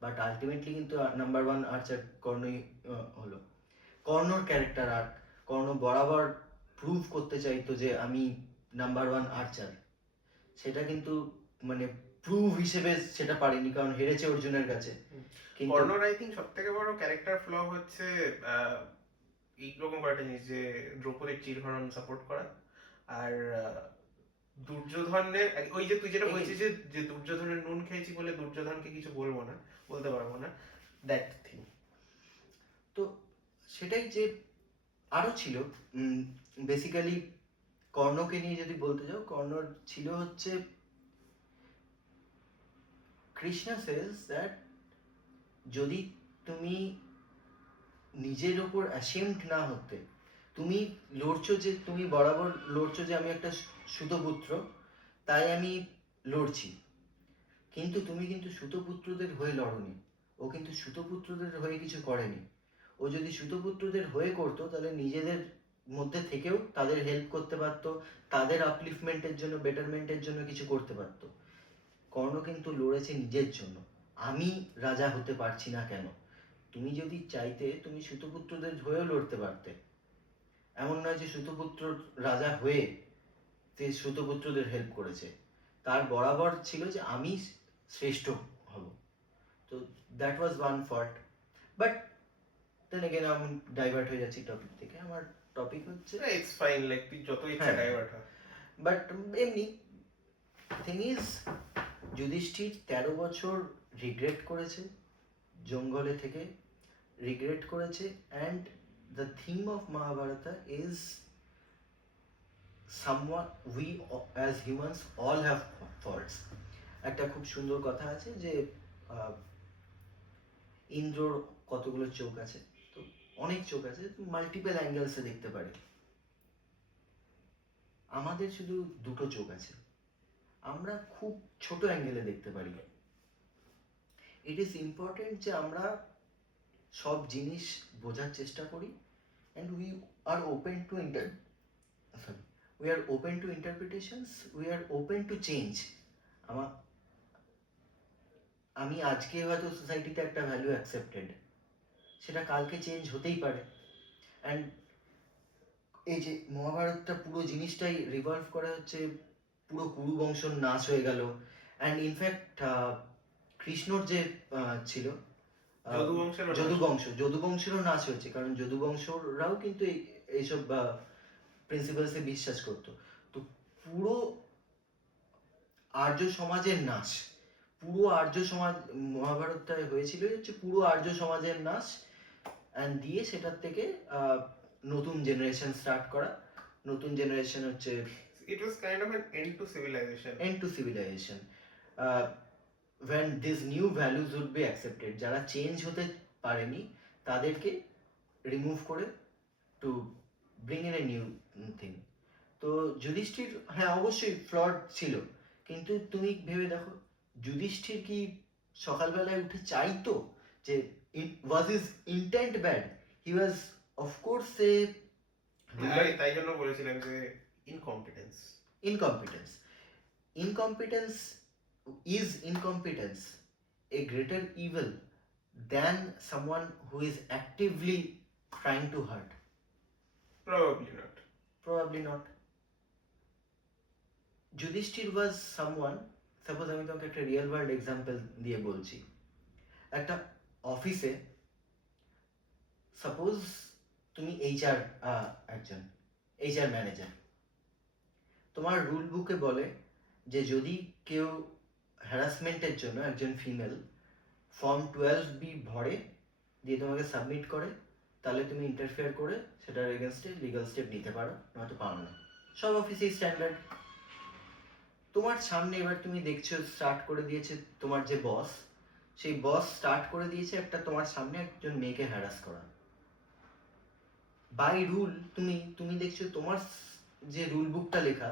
বাট আলটিমেটলি কিন্তু নাম্বার ওয়ান আর্চার কর্ণই হলো। কর্ণর ক্যারেক্টার আর্ক, কর্ণ বরাবর প্রুভ করতে চাইতো যে আমি নাম্বার ওয়ান আর্চার, সেটা কিন্তু মানে প্রুভ হিসেবে সেটা পারেনি, কারণ হেরেছে অর্জুনের কাছে। কিন্তু কর্ণর আই থিঙ্ক সবথেকে বড় ক্যারেক্টার ফ্ল হচ্ছে এইরকম কয়েকটা জিনিস, যে দ্রৌপদীর চিরহরণ সাপোর্ট করা, আর দুর্যোধনের ওই যে তুই যেটা বলছিস যে দুর্যোধনের নুন খেয়েছি বলে দুর্যোধনকে কিছু বলতে পারবো না, দ্যাট থিং। তো সেটাই যে আরো ছিল বেসিক্যালি কর্ণকে নিয়ে যদি বলতে যাও, কর্ণর ছিল হচ্ছে কৃষ্ণা সেজ দ্যাট যদি তুমি নিজের ওপর অ্যাশেমড না হতে, তুমি লড়ছো যে তুমি বরাবর লড়ছো যে আমি একটা সুতপুত্র তাই আমি লড়ছি, কিন্তু তুমি কিন্তু সুতপুত্রদের হয়ে লড়নি, ও কিন্তু সুতপুত্রদের হয়ে কিছু করেনি। ও যদি সুতপুত্রদের হয়ে করতো তাহলে নিজেদের মধ্যে থেকেও তাদের হেল্প করতে পারতো, তাদের আপলিফমেন্টের জন্য বেটারমেন্টের জন্য কিছু করতে পারতো। কর্ণ কিন্তু লড়েছে নিজের জন্য, আমি রাজা হতে পারছি না কেন? তুমি যদি চাইতে তুমি সুতপুত্রদের হয়েও লড়তে পারতে, এমন নয় যে সুতপুত্র রাজা হয়ে যে সুতপুত্রদের হেল্প করেছে, তার বরাবর ছিল যে আমি শ্রেষ্ঠ হব। তো that was one fault, but then again আমি ডাইভার্ট হয়ে যাচ্ছি টপিক থেকে। আমার টপিক হচ্ছে ইটস ফাইন, লাইক তুই যত ইচ্ছা ডাইভার্ট হ। বাট এমনি থিং ইজ যুধিষ্ঠির 13 বছর রিগ্রেট করেছে, জঙ্গলে থেকে রিগ্রেট করেছে, and the theme of Mahabharata is someone we as humans all have faults. একটা খুব সুন্দর কথা আছে যে ইন্দ্রর কতগুলো চোখ আছে, তো অনেক চোখ আছে, মাল্টিপল অ্যাঙ্গেলসে দেখতে পারে। আমাদের শুধু দুটো চোখ আছে, আমরা খুব ছোট অ্যাঙ্গেলে দেখতে পারি। ইট ইজ ইম্পর্টেন্ট যে আমরা সব জিনিস বোঝার চেষ্টা করি, and we are open to we are open to interpretations, we are open to change. আমি আজকে হয়তো সোসাইটিতে একটা ভ্যালু অ্যাকসেপ্টেড, সেটা কালকে চেঞ্জ হতেই পারে। অ্যান্ড এই যে মহাভারতটা পুরো জিনিসটাই রিভলভ করে হচ্ছে পুরো কুরু বংশর নাশ হয়ে গেল, অ্যান্ড ইনফ্যাক্ট কৃষ্ণর যে ছিল যদুবংশেরও নাশ হয়েছে, কারণ যদুবংশরাও কিন্তু এইসব প্রিন্সিপালসে বিশ্বাস করতো। তো পুরো আর্য সমাজের নাশ, পুরো আর্য সমাজ মহাভারতটা হয়েছিল হচ্ছে পুরো আর্য সমাজের নাশ, অ্যান্ড দিয়ে সেটার থেকে নতুন জেনারেশন স্টার্ট করা। নতুন জেনারেশন হচ্ছে it was kind of an end to civilization, when these new values would be accepted, যারা চেঞ্জ হতে পারেনি তাদেরকে রিমুভ করে to bring in a new thing. তো যুধিষ্ঠির হ্যাঁ অবশ্যই ফ্লড ছিল, কিন্তু তুমি ভেবে দেখো যুধিষ্ঠির কি সকালবেলায় উঠে চাইতো যে was his intent bad? He was of course a তাই জন্য বলেছিলাম যে incompetence is incompetence a greater evil than someone who is actively trying to hurt? Probably not. Yudhishthir was someone, suppose আমি তোমাকে একটা রিয়েল ওয়ার্ল্ড এক্সাম্পল দিয়ে বলছি, একটা অফিসে সাপোজ তুমি একজন এইচআর ম্যানেজার, তোমার রুল বুকে বলে যে যদি কেউ হ্যারাসমেন্টের জন্য একজন ফিমেল ফর্ম 12B ভরে দিয়ে তোমাকে সাবমিট করে, তাহলে তুমি ইন্টারফেয়ার করে সেটার এগেনস্টে লিগাল স্টেপ নিতে পারো, নয়তো পারো না। সব অফিসেই স্ট্যান্ডার্ড। তোমার সামনে এবার তুমি দেখছো স্টার্ট করে দিয়েছে তোমার যে বস, সেই বস স্টার্ট করে দিয়েছে একটা তোমার সামনে একজন মেয়েকে হ্যারাস করা। বাই রুল তুমি দেখছো তোমার যে রুল বুকটা লেখা,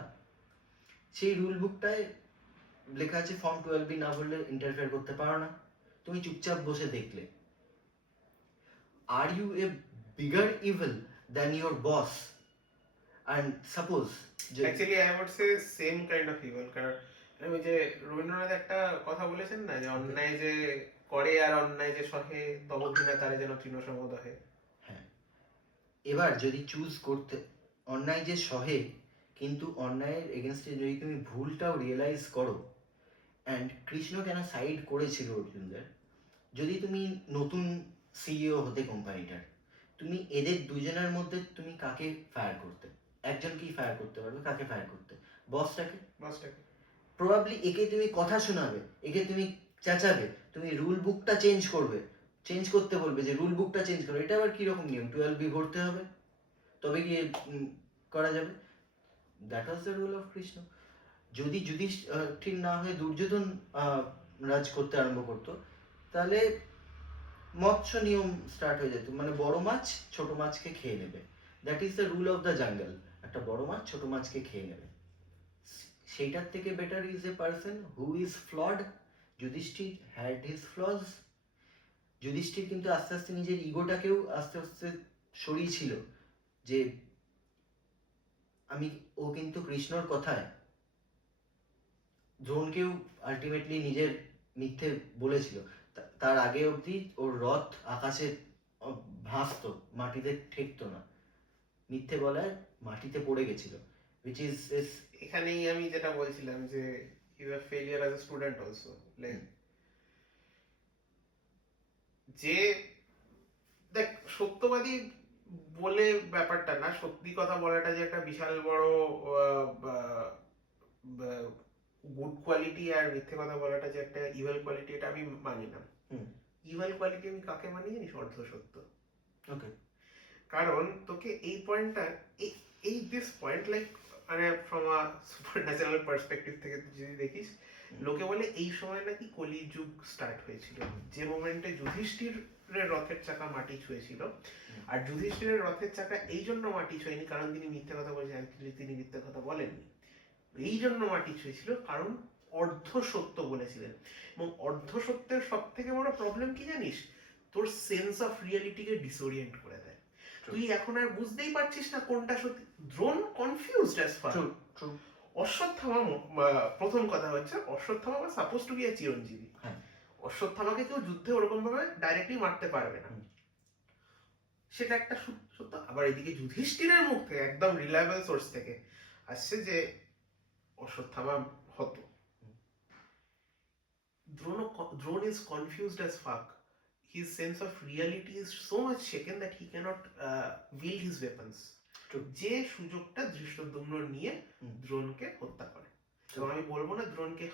সেই রুল বুকটায় লেখা আছে ফর্ম 12B না ভরলে ইন্টারফেয়ার করতে পারো না। তুমি চুপচাপ বসে দেখলে। Are you a bigger evil than your boss? And suppose actually I would say same kind of evil, কারণ ওই যে রবীন্দ্রনাথ একটা কথা বলেছেন না, যে অন্যায় যে করে আর অন্যায় যে সহে তবঘিনা তারে যেন তৃণসমদহে। হ্যাঁ, এবার যদি চুজ করতে, অন্যায় যে সহে কিন্তু অন্যায়ের এগেনস্টে যদি তুমি ভুলটাও রিয়েলাইজ করো, অ্যান্ড কৃষ্ণ কেন সাইড করেছিল অর্জুনদের, যদি তুমি নতুন সিইও হতে কোম্পানিটার, তুমি এদের দুজনের মধ্যে তুমি কাকে ফায়ার করতে? একজনকেই ফায়ার করতে পারবে। কাকে ফায়ার করতে? বসটাকে। প্রবাবলি একে তুমি কথা শোনাবে, একে তুমি চেঁচাবে, তুমি রুল বুকটা চেঞ্জ করতে বলবে যে রুল বুকটা চেঞ্জ করো। এটা আবার কিরকম নিয়ম? 12B ভরতে হবে তবে গিয়ে করা যাবে। That was the rule of Krishna. যদি ঠিক না হয়ে দুর্যোধন রাজ করতে আরম্ভ করতো, তাহলে মৎস্য নিয়ম স্টার্ট হয়ে যেত, মানে বড় মাছ ছোট মাছকে খেয়ে নেবে। That is the rule of the jungle. একটা বড় মাছ ছোট মাছকে খেয়ে নেবে। সেইটার থেকে better is a person who is flawed. Yudhishthir had his flaws. Yudhishthir কিন্তু আস্তে আস্তে নিজের ইগোটাকেও আস্তে আস্তে সরিয়েছিল, যে ও কিন্তু কৃষ্ণর কথায় দ্রোণকেও আলটিমেটলি নিজের মিথ্যে বলেছিল। তার আগে অবধি ওর রথ আকাশে ভাসতো, মাটিতে ঠেকতো না, মিথ্যে বলায় মাটিতে পড়ে গেছিল। which is এখানেই আমি যেটা বলছিলাম যে you are failure as a student also, like যে দেখ সত্যবাদী বলে ব্যাপারটা না, সত্যি কথা বলাটা যে একটা বিশাল বড় গুড কোয়ালিটি, আর মিথ্যে কথা বলাটা যে একটা ইভেল কোয়ালিটি, এটা আমি মানি না। ইভেল কোয়ালিটি আমি কাকে মানি জানিস? অর্ধ সত্য। ওকে, কারণ তোকে এই পয়েন্টটা, এই দিস পয়েন্ট, লাইক মানে from a super natural perspective থেকে যদি দেখিস, লোকে বলে এই সময় নাকি কলিযুগ স্টার্ট হয়েছিল, যে মোমেন্টে যুধিষ্ঠিরের রথের চাকা মাটি ছুঁয়েছিল। আর যুধিষ্ঠিরের রথের চাকা এই জন্য মাটি ছোঁয়নি কারণ তিনি মিথ্যে কথা বলছেন, অ্যাকচুয়ালি তিনি মিথ্যে কথা বলেননি। এই জন্য মাটি ছুঁয়েছিল কারণ অর্ধ সত্য বলেছিলেন। এবং অর্ধ সত্যের সব থেকে বড় প্রবলেম কি জানিস? তোর সেন্স অফ রিয়েলিটিকে ডিসওরিয়েন্ট করে দেয়। তুই এখন আর বুঝতেই পারছিস না কোনটা সত্যি। Drona confused as far. Ashwatthama, প্রথম কথা হচ্ছে Ashwatthama suppose to be a চিরঞ্জীবী। অশ্বত্থামাকে কেউ যুদ্ধে ওরকম ভাবে ডাইরেক্টলি মারতে পারবে না, সেটা একটা সত্য। আবার এদিকে যুধিষ্ঠিরের মুখ থেকে একদম রিলায়েবল সোর্স থেকে আসছে যে অশ্বত্থামা হতো। Drone is confused as fuck. His sense of reality is so much shaken that he cannot wield his weapons. যে সুযোগটা ধৃষ্টদ্যুম্ন নিয়ে দ্রোণকে হত্যা করে, এবং আমি বলবো না দ্রোণকে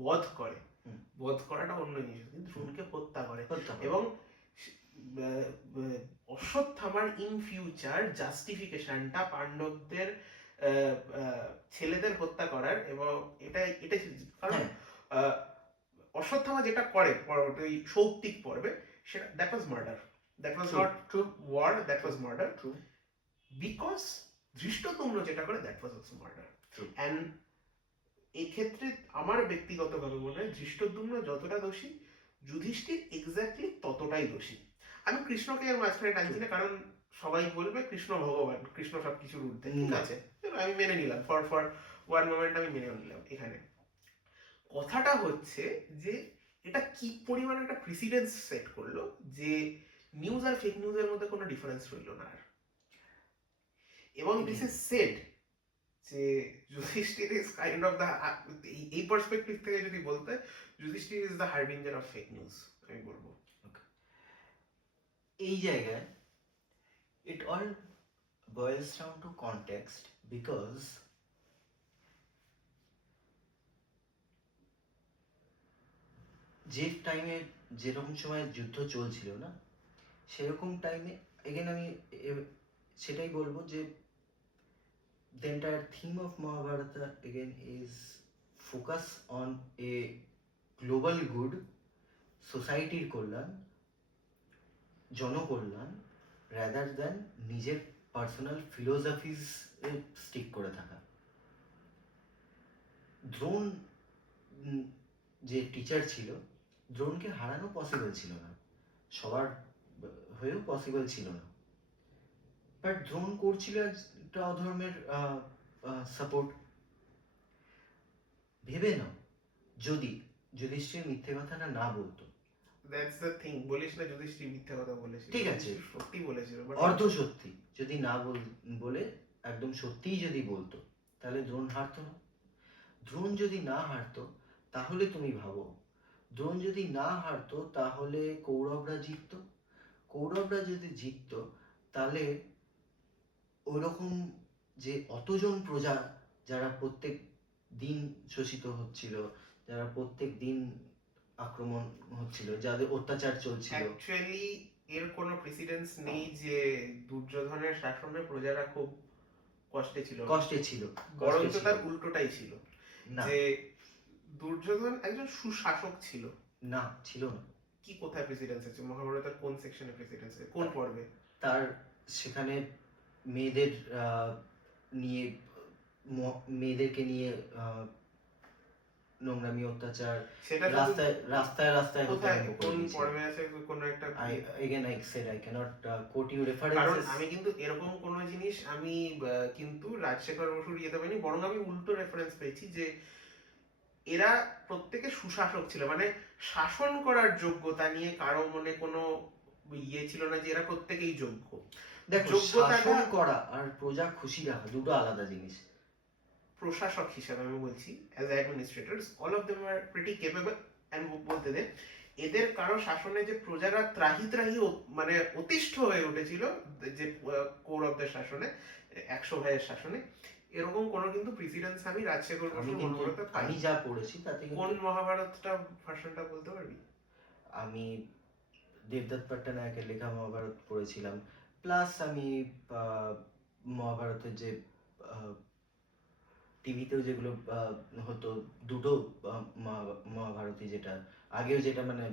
বধ করে, বধ করাটা অন্য জিনিস, কিন্তু দ্রোণকে হত্যা করে। এবং অশ্বত্থামার ইন ফিউচার জাস্টিফিকেশনটা পাণ্ডবদের ছেলেদের হত্যা করার, এবং এটাই কারণ অশ্বত্থামা যেটা করে ওই সৌপ্তিক পর্বে, সেটা that was murder, that was not true war, that was murder. True, because Dhrishtadyumna যেটা করে that was also murder. And এই ক্ষেত্রে আমার ব্যক্তিগতভাবে মনে হয় ধৃষ্টদ্যুম্ন যতটা দোষী, যুধিষ্ঠির এক্স্যাক্টলি ততটাই দোষী। আমি কৃষ্ণকে এর মাঝখানে টানছি না, কারণ সবাই বলবে কৃষ্ণ ভগবান, কৃষ্ণ সবকিছুর ঊর্ধ্বে, ঠিক আছে, আমি মেনে নিলাম, ফর ওয়ান মোমেন্ট আমি মেনে নিলাম। এখানে কথাটা হচ্ছে যে এটা কি পরিমাণ একটা প্রিসিডেন্স সেট করলো, যে নিউজ আর ফেক নিউজের মধ্যে কোনো ডিফারেন্স রইল না আর। এবং দিস ইজ সেড যে Yudhishthir is kind of the, এই পার্সপেক্টিভ থেকে যদি বলতে, Yudhishthir is the harbinger of fake news. আমি বলবো। এই জায়গায় it all boils down to context because যে টাইমে যেরকম সময় যুদ্ধ চলছিল না সেরকম টাইমে এগেন আমি সেটাই বলবো যে the entire theme of Mahabharata again is focus on a global good, সোসাইটির কল্যাণ, জনকল্যাণ, রাদার দ্যান নিজের পার্সোনাল ফিলোসফিজ স্টিক করে থাকা। দ্রোণ যে টিচার ছিল, দ্রোণকে হারানো পসিবল ছিল না, সবার হয়েও পসিবল ছিল না, বাট দ্রোণ করছিল একটা অধর্মের সাপোর্ট। ভেবে নাও যদি যুধিষ্ঠির মিথ্যে কথাটা না বলতো, দ্যাটস দ্য থিং, বলিস না যুধিষ্ঠির মিথ্যা কথা বলেছিল, ঠিক আছে, সত্যি বলেছিল, অর্ধ সত্যি যদি না বলে একদম সত্যিই যদি বলতো তাহলে দ্রোণ হারতো না। দ্রোণ যদি না হারতো তাহলে তুমি ভাবো, দ্রোণ যদি না হারতো তাহলে কৌরবরা জিততো। কৌরবরা যদি জিততো তাহলে ওইরকম যে অতজন প্রজা যারা প্রত্যেক দিন শোষিত হচ্ছিল, যারা প্রত্যেক দিন আক্রমণ হচ্ছিল, যাদের অত্যাচার চলছিল, অ্যাকচুয়ালি এর কোনো প্রেসিডেন্স নেই যে দুর্যোধনের শাসনে প্রজারা খুব কষ্টে ছিল, বরঞ্চ তার উল্টোটাই ছিল, যে দুর্যোধন একজন সুশাসক ছিল না, ছিল না। কি কোথায় প্রেসিডেন্স আছে মহাভারতের, কোন সেকশনে প্রেসিডেন্স আছে, কোন পর্বে? তার সেখানে মেয়েদের নিয়ে মেয়েদেরকে নিয়ে নোংরামি, অত্যাচার, সেটা রাস্তায় রাস্তায় রাস্তায় কোথায় কোন পর্বে আছে, কোন একটা again I said I cannot quote you কারণ references। আমি কিন্তু এরকম কোন জিনিস আমি কিন্তু রাজশেখর বসুর ইয়েতে পাইনি, বরং আমি উল্টো রেফারেন্স পেয়েছি যে এরা প্রত্যেকে সুশাসক ছিল, মানে শাসন করার যোগ্যতা নিয়ে কারো মনে কোনো ইয়ে ছিল না যে এরা প্রত্যেকেই যোগ্য। দেখো, শাসন করা আর প্রজা খুশি রাখা দুটো আলাদা জিনিস। প্রশাসক হিসাবে আমি বলছি, as administrators all of them are pretty capable, and বলতে দে এদের কারো শাসনে যে প্রজারা ত্রাহি ত্রাহি মানে অতিষ্ঠ হয়ে উঠেছিল, যে কৌরবদের শাসনে, 100 ভাইয়ের শাসনে, এরকম কোন কিন্তু প্রেসিডেন্স আমি রাজশেখর বসুর মহাভারতে আমি যা পড়েছি তাতে কোন মহাভারতটা ভার্সনটা বলতে পারবি? আমি দেবদত্ত পট্টনায়কের লেখা মহাভারত পড়েছিলাম, প্লাস আমি মহাভারতের যে টিভিতেও যেগুলো হতো দুটো মহাভারতী, যেটা আগেও যেটা মানে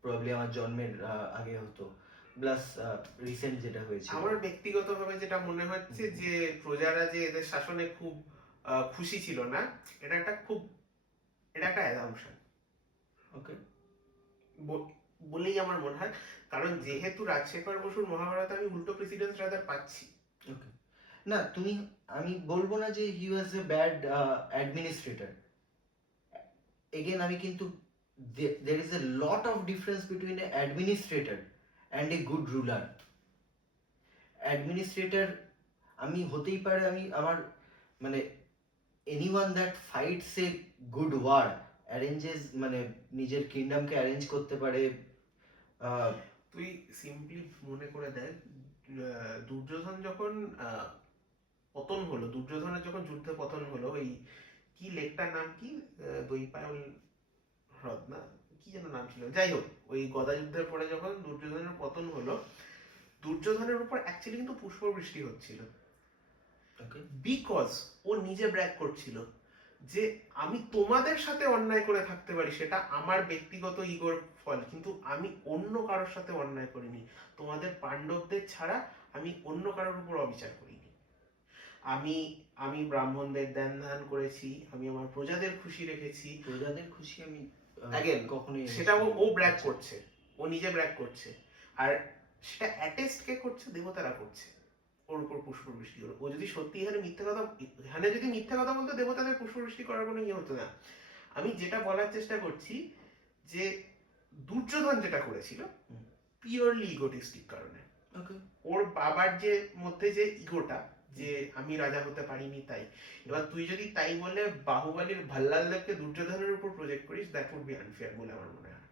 প্রবাবলি আমার জন্মের আগে হতো, প্লাস রিসেন্ট যেটা হয়েছে। আমার ব্যক্তিগতভাবে যেটা মনে হচ্ছে যে প্রজারা যে এদের শাসনে খুব খুশি ছিল না, এটা একটা অ্যাজাম্পশন, ওকে, বলেই আমার মনে হয়, কারণ যেহেতু রাজশেখর বসুর মহাভারত আমি উল্টো প্রেসিডেন্স রাদার পাচ্ছি। ওকে, না তুমি, আমি বলবো না যে he was a bad administrator, again আমি কিন্তু there is a lot of difference between a administrator and a good ruler. Administrator আমি হতেই পারে, আমি আমার মানে anyone that fights a good war arranges, মানে নিজের কিংডমকে অ্যারেঞ্জ করতে পারে। তুই সিম্পলি মনে করে দেখ, দুর্যোধন যখন পতন হলো, দুর্যোধনের যখন যুদ্ধে পতন হলো, ওই কি লেকটার নাম কি, দৈপায়ন হ্রদ না কি যেন নাম ছিল, যাই হোক, ওই গদা যুদ্ধের পরে যখন দুর্যোধনের পতন হলো, দুর্যোধনের উপর অ্যাকচুয়ালি কিন্তু পুষ্পবৃষ্টি হচ্ছিল, বিকজ ও নিজে ব্র্যাগ করছিল যে আমি তোমাদের সাথে অন্যায় করে থাকতে পারি, সেটা আমার ব্যক্তিগত ইগোর ফল, কিন্তু আমি অন্য কারোর সাথে অন্যায় করিনি, তোমাদের পাণ্ডবদের ছাড়া আমি অন্য কারোর উপর অবিচার করিনি, আমি ব্রাহ্মণদের দান ধান করেছি, আমি আমার প্রজাদের খুশি রেখেছি। প্রজাদের খুশি আমি অ্যাগেন কখনোই, সেটা ও ব্র্যাগ করছে, ও নিজে ব্র্যাগ করছে, আর সেটা অ্যাটেস্ট কে করছে, দেবতারা করছে ওর উপর পুষ্পবৃষ্টি। ও যদি সত্যি এখানে মিথ্যা কথা বলতো, দেবতাদের পুষ্পবৃষ্টি করার কোনো ইয়ে হতো না। আমি যেটা বলার চেষ্টা করছি যে দুর্যোধন যেটা করেছিল পিওরলি ইগোটিস্টিক কারণে, ওর বাবার যে মধ্যে যে ইগোটা, যে আমি রাজা হতে পারিনি তাই। এবার তুই যদি তাই বলে বাহুবলীর ভাল্লাল দেবকে দুর্যোধনের উপর প্রজেক্ট করিস, দ্যাট উড বি আনফেয়ার বলে আমার মনে হয়।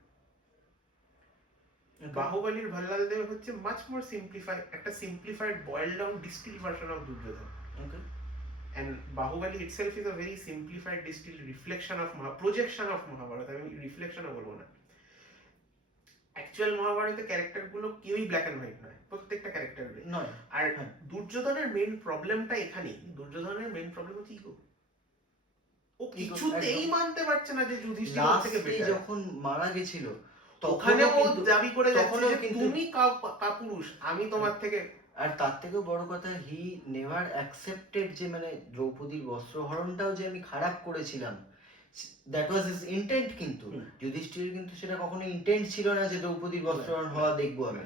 বাহুবলীর ভাল্লাল দেব হচ্ছে মাচ মোর সিম্পলিফাইড, একটা simplified boiled down distil version of Duryodhan. Okay. And Bahubali itself is a very simplified distilled reflection of projection of Mahabharata. আমি রিফ্লেকশনও বলবো না, অ্যাকচুয়াল মহাভারতের ক্যারেক্টার গুলো কেউই ব্ল্যাক এন্ড হোয়াইট নয়, প্রত্যেকটা ক্যারেক্টার নয়। আর হ্যাঁ। দুর্যোধনের মেইন প্রবলেমটা এখানেই, দুর্যোধনের মেইন প্রবলেম হচ্ছে ইগো। ও কিছুতেই মানতে পারছে না যে যুধিষ্ঠির ওর থেকে লাস্টে বেটার। যখন মারা গেছিল ওখানে ও দাবি করে যাচ্ছে তখনও যে কিন্তু তুমি কাপুরুষ, আমি তোমার থেকে। আর তার থেকেও বড় কথা, হি নেভার অ্যাকসেপ্টেড যে মানে দ্রৌপদীর বস্ত্রহরণটাও যে আমি খারাপ করেছিলাম, দ্যাট ওয়াজ হিজ ইন্টেন্ট। কিন্তু যুধিষ্ঠিরের কিন্তু সেটা কখনো ইন্টেন্ট ছিল না যে দ্রৌপদীর বস্ত্রহরণ হওয়া দেখবো আমি।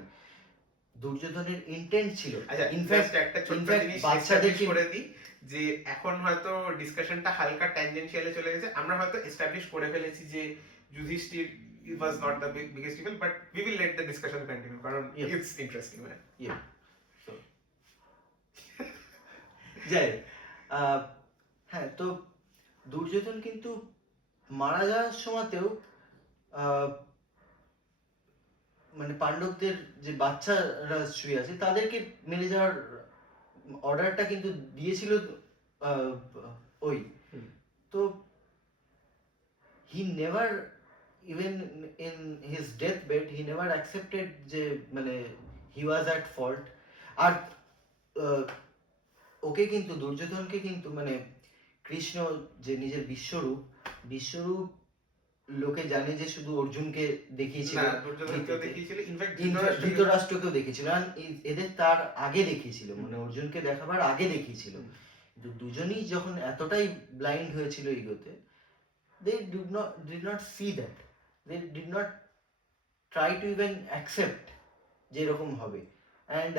দুর্যোধনের ইন্টেন্ট ছিল। আচ্ছা, ইনফ্যাক্ট একটা ছোট্ট জিনিস বাচ্চাদেরকে করে দিই, যে এখন হয়তো ডিসকাশনটা হালকা ট্যানজেনশিয়ালে চলে গেছে, আমরা হয়তো এস্টাবলিশ করে ফেলেছি যে Yudhishthir was not the biggest evil, but we will let the discussion continue কারণ it's interesting, man. Yeah. So যাই হ্যাঁ, তো দুর্যোধন কিন্তু মারা যাওয়ার সময়তেও মানে পাণ্ডবদের যে বাচ্চারা শুয়ে আছে তাদেরকে মেরে যাওয়ার অর্ডারটা কিন্তু দিয়েছিল ওই। তো he never, even in his death bed, he never accepted যে মানে হি ওয়াজ অ্যাট ফল্ট। আর ওকে কিন্তু, দুর্যোধনকে কিন্তু মানে কৃষ্ণ যে নিজের বিশ্বরূপ লোকে জানে যে শুধু অর্জুনকে দেখিয়েছিল, ধৃতরাষ্ট্রকেও দেখিয়েছিল, এদের তার আগে দেখিয়েছিল, মানে অর্জুনকে দেখাবার আগে দেখিয়েছিল। কিন্তু দুজনই যখন এতটাই ব্লাইন্ড হয়েছিল ইগোতে, they did not see that, they did not try to even accept যে এরকম হবে। and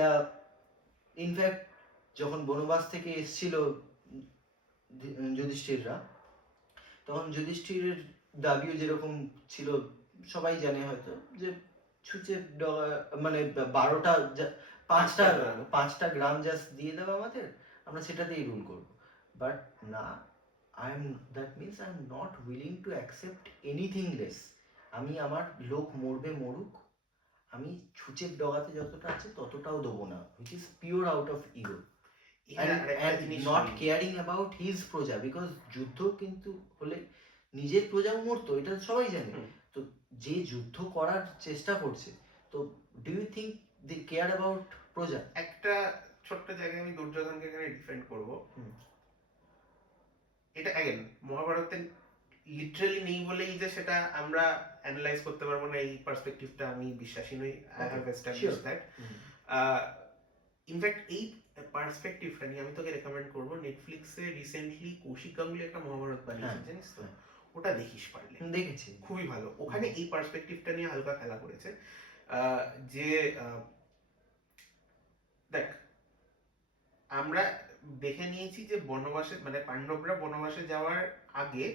in fact যখন বনবাস থেকে এসেছিল যুধিষ্ঠিররা, তখন যুধিষ্ঠিরের দাবিও যেরকম ছিল সবাই জানে হয়তো, যে ছুঁচে মানে 5টা গ্রাম জাস্ট দিয়ে দাও আমাদের, আমরা সেটাতেই রুল করব। বাট না, that means I am not willing to accept anything less. আমি আমার লোক মরবে মরুক, আমি ছুঁচের ডগাতে যতটা আছে ততটাও দেবো না, which is pure out of ego and not caring about his প্রজা, because যুদ্ধ কিন্তু হলে নিজের প্রজা মরতো, এটা সবাই জানে। তো যে যুদ্ধ করার চেষ্টা করছে, তো do you think they care about প্রজা? একটা ছোট্ট জায়গায় আমি দুর্যোধনকে এখানে ডিফেন্ড করব। এটা অ্যাগেন মহাভারতে লিটারালি নেই বলেই যে সেটা আমরা অ্যানালাইজ করতে পারবো না, এই পার্সপেক্টিভটা আমি বিশ্বাসী নই। I have established that. In fact এই পার্সপেক্টিভটা নিয়ে আমি তোকে রেকমেন্ড করবো, নেটফ্লিক্সে রিসেন্টলি কৌশিক গাঙ্গুলি একটা মহাভারত বানিয়েছে, জানিস তো? ওটা দেখিস পারলে, দেখেছি, খুবই ভালো। ওখানে এই পার্সপেক্টিভটা নিয়ে হালকা খেলা করেছে, যে দেখ আমরা দেখে নিয়েছি যে বনবাসে মানে পাণ্ডবরা বনবাসে যাওয়ার আগে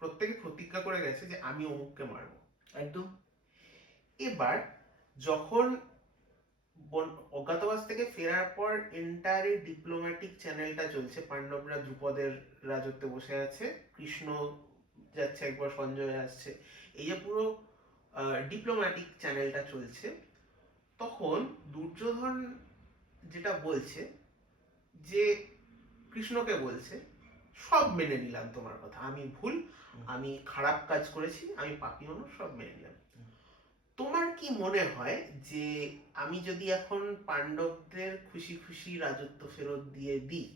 প্রত্যেকে প্রতিজ্ঞা করে গেছে যে আমি অমুককে মারবো, একদম। এবার যখন অজ্ঞাতবাস থেকে ফেরার পর এন্টায়ার ডিপ্লোম্যাটিক চ্যানেলটা চলছে, পাণ্ডবরা দ্রুপদের রাজত্বে বসে আছে, কৃষ্ণ যাচ্ছে, একবার সঞ্জয় আসছে, এই যে পুরো ডিপ্লোম্যাটিক চ্যানেলটা চলছে, তখন দুর্যোধন যেটা বলছে যে কৃষ্ণকে বলছে সব মেনে নিলাম তোমার কথা, আমি ভুল, আমি খারাপ কাজ করেছি, আমি পাপী মানুষ, সব মেনে নিলাম। তোমার কি মনে হয় যে আমি যদি এখন পাণ্ডবদের খুশি খুশি রাজত্ব ফেরত দিয়ে দিই,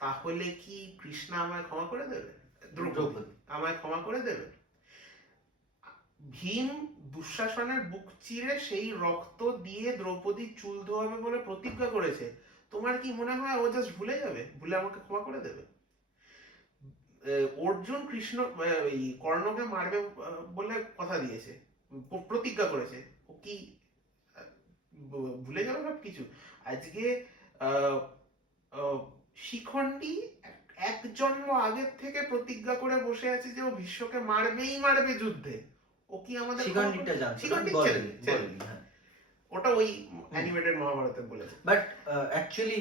তাহলে কি কৃষ্ণ আমায় ক্ষমা করে দেবে? দ্রৌপদী আমায় ক্ষমা করে দেবে? ভীম দুঃশাসনের বুক চিরে সেই রক্ত দিয়ে দ্রৌপদীর চুল ধোয়াবে বলে প্রতিজ্ঞা করেছে, তোমার কি মনে হয় ও জাস্ট ভুলে যাবে, ভুলে আমাকে ক্ষমা করে দেবে? অর্জুন কর্ণকে মারবে বলে কথা দিয়েছে, প্রতিজ্ঞা করেছে, ও কি ভুলে যাবে সব কিছু? আজকে শিখণ্ডী এক জন্ম আগের থেকে প্রতিজ্ঞা করে বসে আছে যে ও ভীষ্মকে মারবে যুদ্ধে, ও কি আমাদের শিখণ্ডীটা জানতো, ওটা ওই অ্যানিমেটেড মহাভারতে বলেছে। বাট অ্যাকচুয়ালি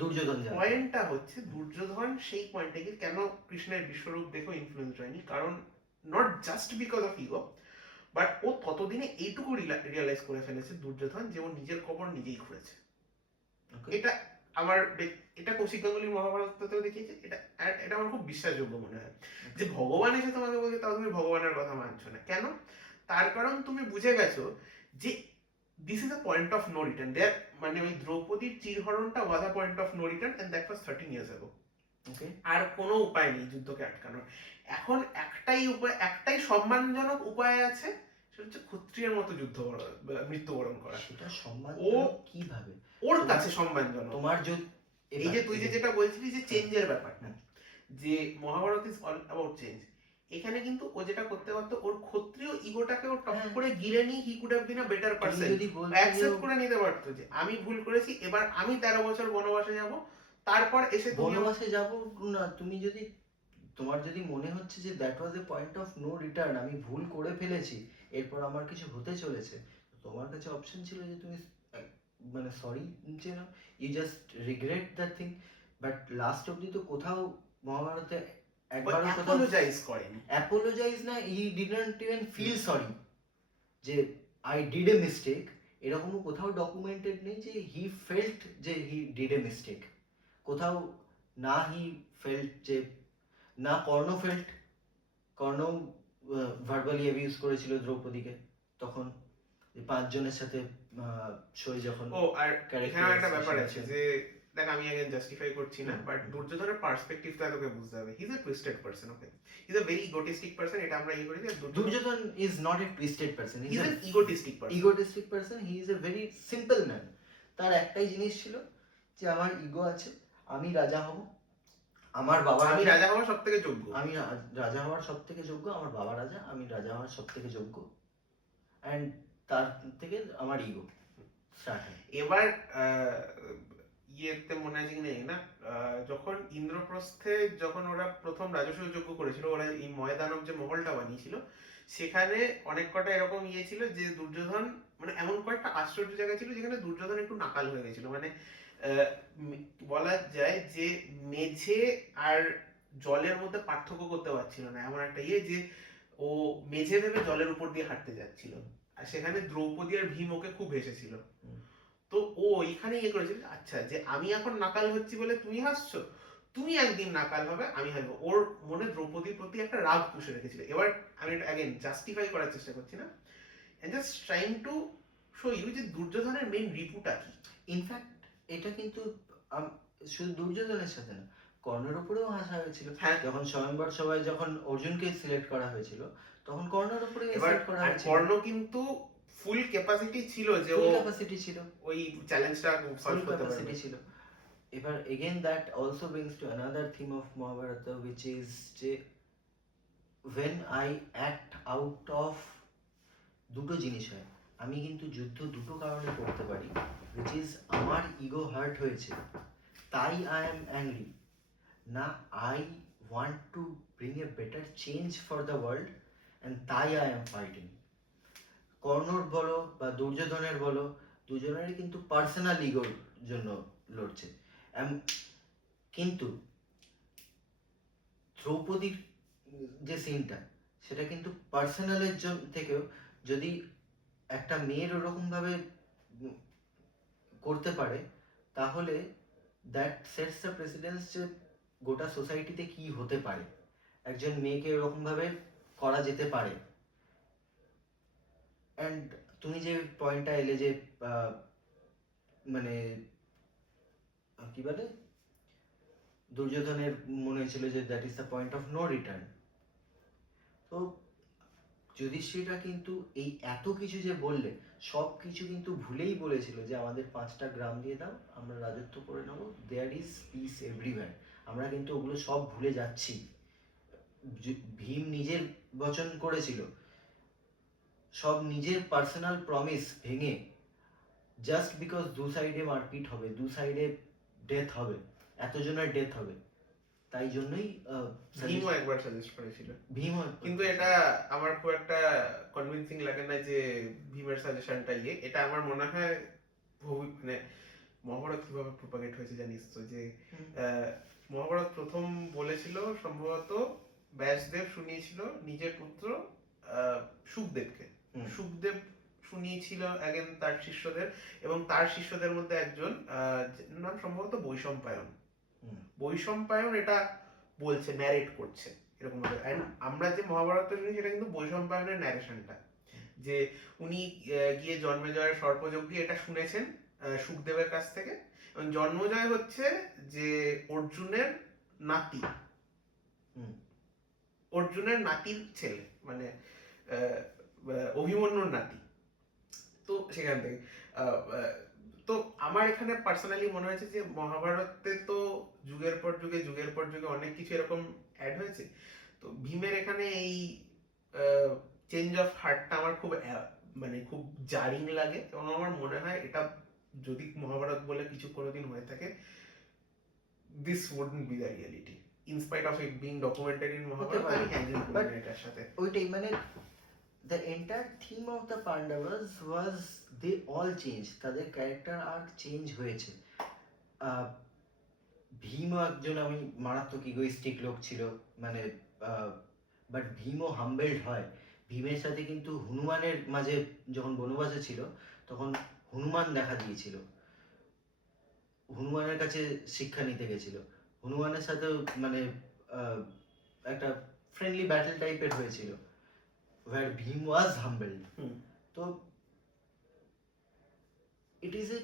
দুর্যোধন জানতো। পয়েন্টটা হচ্ছে দুর্যোধন সেই পয়েন্টে কেন কৃষ্ণের বিশ্বরূপ দেখো ইনফ্লুয়েন্স হয়নি, কারণ not just because of ego, but ও ততদিনে এইটুকু রিয়ালাইজ করে ফেলেছে দুর্যোধন যে ও নিজের কবর নিজেই খুঁড়েছে। Okay. এটা আমার এটা কৌশিক গাঙ্গুলির মহাভারততেও দেখিয়েছে। এটা এটা আমার খুব বিশ্বাসযোগ্য মনে হয় যে ভগবান এসে তোমাকে বলছে তাও তুমি ভগবানের কথা মানছো না কেন। তার কারণ তুমি বুঝে গেছো যে this is a point of no return there, মানে ওই দ্রৌপদীর চিরহরণটা was a point of no return and that was 13 years ago. Okay. আর কোনো উপায় নেই যুদ্ধকে আটকানোর। এখন একটাই উপায়, একটাই সম্মানজনক উপায় আছে, সেটা হচ্ছে ক্ষত্রিয়ের মতো মৃত্যুবরণ করা। সেটা সম্মানজনক কিভাবে? ওর কাছে সম্মানজনক। তোমার যদি এই যে তুই যেটা বলছিলি যে চেঞ্জের ব্যাপারটা, যে Mahabharata is all about change, এখানে কিন্তু ও যেটা করতে পারতো ওর ক্ষত্রিয় ইগোটাকে ও টপ করে গিলে নিয়ে he could have bin a better person, accept করে নিতে পারতো যে আমি ভুল করেছি, এবার আমি 13 বছর বনবাসে যাব, তারপর এসে বনবাসে যাব না। তুমি যদি তোমার যদি মনে হচ্ছে যে that was a point of no return, আমি ভুল করে ফেলেছি, এরপর আমার কিছু হতে চলেছে, তোমার কাছে অপশন ছিল যে তুমি মানে সরি যে না, you just regret that thing. But last অবধি তো কোথাও মহাভারতে একবারও কোথাও অ্যাপোলোজাইজ করেনি। অ্যাপোলোজাইজ না, he didn't even feel sorry যে আই ডিড এ মিস্টেক। এরকমও কোথাও ডকুমেন্টেড নেই যে হি ফেল্ট যে হি ডিড এ মিস্টেক। কোথাও না হি ফেল্ট যে, না কর্ণ ফেল্ট, কর্ণ ভার্বালি অ্যাবিউজ করেছিল দ্রৌপদীকে তখন, যে 5 জনের সাথে সই যখন। ও আর এখানে একটা ব্যাপার আছে যে দেখ আমি अगेन জাস্টিফাই করছি না, বাট দুর্যোধনের পার্সপেক্টিভটা তোকে বুঝতে হবে। He is a twisted person, okay, he is a very egotistic person. এটা আমরা করি যে Duryodhan is not a twisted person, he is an egotistic person. Egotistic person, he is a very simple man. তার একটাই জিনিস ছিল যে আমার ইগো আছে, আমি রাজা হব, আমার বাবা, আমি রাজা হওয়ার সবথেকে যোগ্য, আমি রাজা হওয়ার সবথেকে যোগ্য, আমার বাবা রাজা, আমি রাজা হওয়ার সবথেকে যোগ্য, এন্ড তার থেকে আমার ইগো স্টার্ট হয়। এবার ইয়েতে মনে আছে কিনা না, যখন ইন্দ্রপ্রস্থে যখন ওরা প্রথম রাজস্ব যজ্ঞ করেছিল, ওরা এই ময়দানব যে মহলটা বানিয়েছিল, সেখানে অনেক কটা এরকম ইয়ে ছিল যে দুর্যোধন, মানে এমন কয়েকটা আশ্চর্য জায়গা ছিল যেখানে দুর্যোধন একটু নাকাল হয়ে গেছিল। মানে বলা যায় যে মেঝে আর জলের মধ্যে পার্থক্য করতে পারছিল না, এমন একটা ইয়ে যে ও মেঝে ভেবে জলের উপর দিয়ে হাঁটতে যাচ্ছিল, আর সেখানে দ্রৌপদী আর ভীম ওকে খুব হেসেছিল। তো ও এখানে ইয়ে করেছিল, আচ্ছা যে আমি এখন নাকাল হচ্ছি বলে তুমি হাসছো, তুমি একদিন নাকাল হবে, আমি হাসবো। ওর মনে দ্রৌপদীর প্রতি একটা রাগ পুষে রেখেছিল। এবার আমি এটা अगेन জাস্টিফাই করার চেষ্টা করছি না, and just trying to show you যে দুর্যোধনের মেইন রিপুটা কি। ইনফ্যাক্ট এটা কিন্তু শুধু দুর্যোধনের সাথে না, কর্ণের উপরেও হাসা হয়েছিল। হ্যাঁ, যখন স্বয়ংবর সভায় যখন অর্জুনকে সিলেক্ট করা হয়েছিল, তখন কর্ণের উপরে সিলেক্ট করা হয়েছিল। কর্ণ কিন্তু ফুল ক্যাপাসিটি ছিল যে ও ক্যাপাসিটি ছিল, ওই চ্যালেঞ্জটা সলভ করতে পারবে ছিল। এবার again that also brings to another theme of Mahabharata, which is যে when I act out of, দুটো জিনিস হয়, আমি কিন্তু যুদ্ধ দুটো কারণে করতে পারি, which is আমার ইগো হার্ট হয়েছে তাই I am angry, না I want to bring a better change for the world and তাই I am fighting. কর্ণর বলো বা দুর্যোধনের বলো, দুজনেরই কিন্তু পার্সোনাল ইগোর জন্য লড়ছে। কিন্তু দ্রৌপদীর যে সিনটা, সেটা কিন্তু পার্সোনালের থেকেও, যদি একটা মেয়ের ওরকম ভাবে করতে পারে, তাহলে দ্যাট সেটস দ্য প্রেসিডেন্স যে গোটা সোসাইটিতে কি হতে পারে, একজন মেয়েকে ওরকম ভাবে করা যেতে পারে। অ্যান্ড তুমি যে পয়েন্টটা এলে যে মানে কি বলে, দুর্যোধনের মনে হয়েছিল যে that is the point of no return. তো যুধিষ্ঠিররা কিন্তু এই এত কিছু যে বললে, সব কিছু কিন্তু ভুলেই বলেছিল যে আমাদের 5টা গ্রাম দিয়ে দাও, আমরা রাজত্ব করে নেবো, দেয়ার ইজ পিস এভরিওয়্যার। আমরা কিন্তু ওগুলো সব ভুলে যাচ্ছি। ভীম নিজের বচন করেছিল, সব নিজের পার্সোনাল প্রমিস ভেঙে, জাস্ট বিকজ দু সাইডে মারপিট হবে, দু সাইডে ডেথ হবে, এতজনের ডেথ হবে, তাই জন্যই ভীমও একবার সাজেস্ট করেছিল। কিন্তু ভীম, এটা আমার খুব একটা কনভিন্সিং লাগে না যে ভীমের সাজেশনটা ইয়ে। এটা আমার মনে হয় মানে মহাভারত কিভাবে প্রপাগেট হয়েছে জানিস তো, যে মহাভারত প্রথম বলেছিল সম্ভবত ব্যাসদেব শুনিয়েছিল নিজের পুত্র সুখদেবকে, হুম। সুখদেব শুনিয়েছিল অ্যাগেন তার শিষ্যদের, এবং তার শিষ্যদের মধ্যে একজন নাম সম্ভবত বৈশম্পায়ন। হুম। বৈশম্পায়ন এটা বলছে, ন্যারেট করছে এরকম ভাবে। And আমরা যে মহাভারতটা শুনি সেটা কিন্তু বৈশম্পায়নের ন্যারেশনটা, যে উনি গিয়ে জন্মেজয়ের সর্পযজ্ঞে এটা শুনেছেন সুখদেবের কাছ থেকে। এবং জন্মজয় হচ্ছে যে অর্জুনের নাতি, হুম। অর্জুনের নাতির ছেলে, মানে আহ, অভিমন্যুর নাতি। তো সেখান থেকে আহ, আহ, তো আমার এখানে পার্সোনালি মনে হয়েছে যে মহাভারতে তো যুগের পর যুগে যুগের পর যুগে অনেক কিছু এরকম অ্যাড হয়েছে। তো ভীমের এখানে এই চেঞ্জ অফ হার্টটা আমার খুব মানে খুব জারিং লাগে, এবং আমার মনে হয় এটা যদি মহাভারত বলে কিছু কোনোদিন হয়ে থাকে, this wouldn't be the reality in spite of it being documented in হতে মহাভারত। পারে, আমি হ্যান্ডেল করি বাট না এটার সাথে। ওইটাই মানে the entire theme of the Pandavas was they all changed, তাদের ক্যারেক্টার আর্ক চেঞ্জ হয়েছে। ভীমও একজন আমি মারাত্মক ইগোইস্টিক লোক ছিল, মানে বাট ভীমও হাম্বেলড হয়। ভীমের সাথে কিন্তু হনুমানের মাঝে যখন বনবাসে ছিল তখন হনুমান দেখা দিয়েছিল, হনুমানের কাছে শিক্ষা নিতে গেছিল, হনুমানের সাথেও মানে একটা ফ্রেন্ডলি ব্যাটল টাইপের হয়েছিল, where Bhim was humbled. So it is a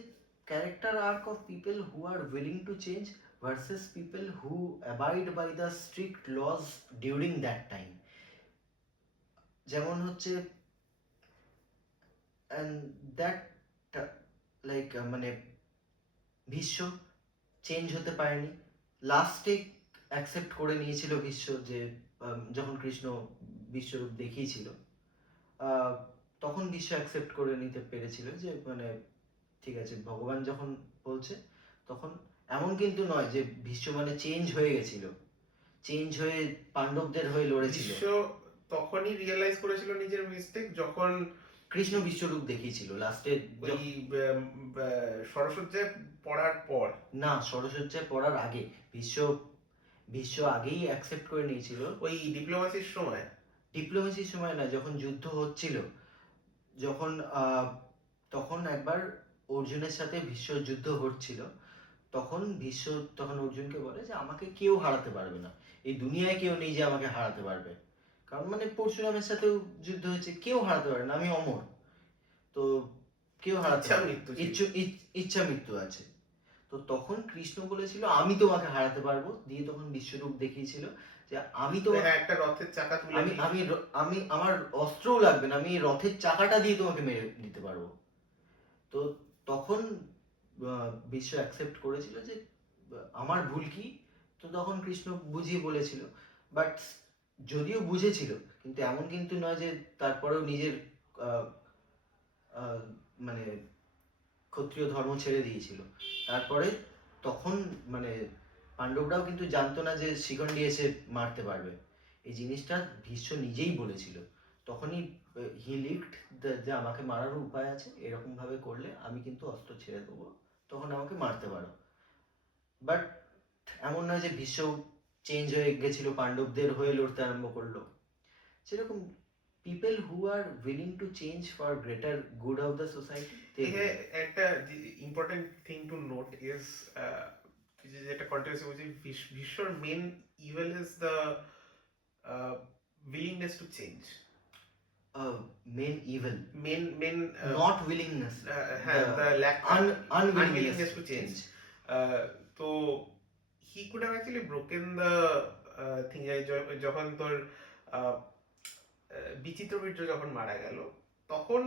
character arc of people who are willing to change versus people who abide by the strict laws during that time. যেমন হচ্ছে and that মানে Bhishma change হতে পারেনি, লাস্টে accept করে নিয়েছিল ভীষ্ম, যে যখন কৃষ্ণ বিশ্বরূপ দেখিয়েছিল তখন বিশ্ব অ্যাকসেপ্ট করে নিতে পেরেছিল যে মানে ঠিক আছে ভগবান যখন বলছে তখন। এমন কিন্তু নয় যে ভীষ্ম মানে চেঞ্জ হয়ে গেছিল, চেঞ্জ হয়ে পাণ্ডবদের হয়ে লড়েছিল। ভীষ্ম তখনই রিয়েলাইজ করেছিল নিজের মিস্টেক যখন কৃষ্ণ বিশ্বরূপ দেখিয়েছিল লাস্টে, ওই সরস্বতীতে পড়ার পর। না, সরস্বতীতে পড়ার আগে ভীষ্ম ভীষ্ম আগেই অ্যাকসেপ্ট করে নিয়েছিল। ওই ডিপ্লোমাসির সময়, ডিপ্লোমেসির সময় না, যখন যুদ্ধ হচ্ছিল, যখন তখন একবার অর্জুনের সাথে ভীষ্ম যুদ্ধ হচ্ছিল, তখন ভীষ্ম তখন অর্জুনকে বলে যে আমাকে কেউ হারাতে পারবে না, এই দুনিয়ায় কেউ নেই যে আমাকে হারাতে পারবে, কারণ মানে পরশুরামের সাথেও যুদ্ধ হয়েছে, কেউ হারাতে পারবে না, আমি অমর, তো কেউ হারাতে ইচ্ছা পারবে না, মৃত্যু ছিল। ইচ্ছা মৃত্যু আছে। তো তখন কৃষ্ণ বলেছিল আমি তোমাকে হারাতে পারবো, দিয়ে তখন বিশ্বরূপ দেখিয়েছিল যে আমি তো হ্যাঁ, একটা রথের চাকা তুলে আমি নিয়ে- আমি আমি আমার অস্ত্রও লাগবে না, আমি এই রথের চাকাটা দিয়ে তোমাকে মেরে দিতে পারবো। তো তখন বিশ্ব অ্যাকসেপ্ট করেছিল যে আমার ভুল কি, তো তখন কৃষ্ণ বুঝিয়ে বলেছিল, বাট যদিও বুঝেছিল কিন্তু এমন কিন্তু নয় যে তারপরেও নিজের মানে ক্ষত্রিয় ধর্ম ছেড়ে দিয়েছিল। তারপরে তখন মানে পাণ্ডবরাও কিন্তু জানতো না যে শিখণ্ডী এসে মারতে পারবে, এই জিনিসটা ভীষ্ম নিজেই বলেছিল। তখনই হি লিভড যে আমাকে মারারও উপায় আছে, এরকম ভাবে করলে আমি কিন্তু অস্ত্র ছেড়ে দেবো, তখন আমাকে মারতে পারো। বাট এমন নয় যে ভীষ্ম চেঞ্জ হয়ে গেছিল, পাণ্ডবদের হয়ে লড়তে আরম্ভ করলো। সেরকম people who are willing to change for greater good of the society, they এখানে will. একটা important thing to note is, যেটা কন্টিনিউসলি বলছি, ভীষ্মর main evil is the willingness to change. Main evil, main not willingness, হ্যাঁ, the lack unwillingness to change. তো he could have actually broken the thing. যখন তোর বিচিত্র বীর্য যখন মারা গেল, তখন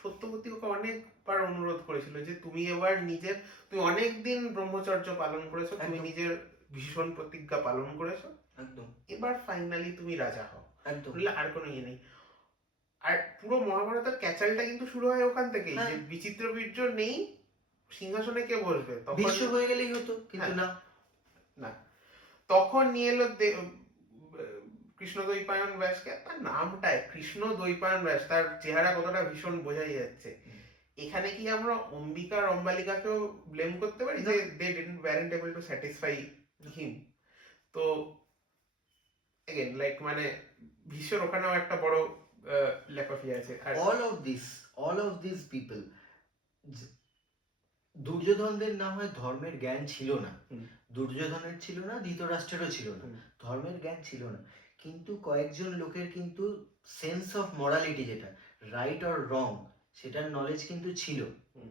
সত্যবতী ওকে অনেকবার অনুরোধ করেছিল যে তুমি এবার নিজের, তুমি অনেকদিন ব্রহ্মচর্য পালন করেছো, তুমি একদম। নিজের ভীষণ প্রতিজ্ঞা পালন করেছো, একদম এবার ফাইনালি তুমি রাজা হও, একদম। বললে আর কোনো ইয়ে নেই। আর পুরো মহাভারতের ক্যাচালটা কিন্তু শুরু হয় ওখান থেকেই, যে হ্যাঁ। বিচিত্র বীর্য নেই, সিংহাসনে কে বসবে তখন? বিশ্ব হয়ে গেলেই হতো, কিন্তু হ্যাঁ। না, না, তখন নিয়ে এলো কৃষ্ণ দ্বৈপায়ন ব্যাসকে। তার নামটাই কৃষ্ণ দ্বৈপায়ন ব্যাস, তার চেহারা কতটা ভীষণ বোঝাই যাচ্ছে। এখানে কি আমরা অম্বিকা আর অম্বালিকাকেও ব্লেম করতে পারি যে দে ওয়ারেন্ট এবল টু স্যাটিসফাই হিম? তো এগেন লাইক মানে ভীষ্মর ওখানেও একটা বড় ল্যাক অফ আছে। আর all of these people, দুর্যোধনদের না হয় ধর্মের জ্ঞান ছিল না, হুম। দুর্যোধনের ছিল না, ধৃতরাষ্ট্রেরও ছিল না, হুম। ধর্মের জ্ঞান ছিল না, কিন্তু কয়েকজন লোকের কিন্তু সেন্স অফ মরালিটি, যেটা রাইট অর রং, সেটার নলেজ কিন্তু ছিল। হুম।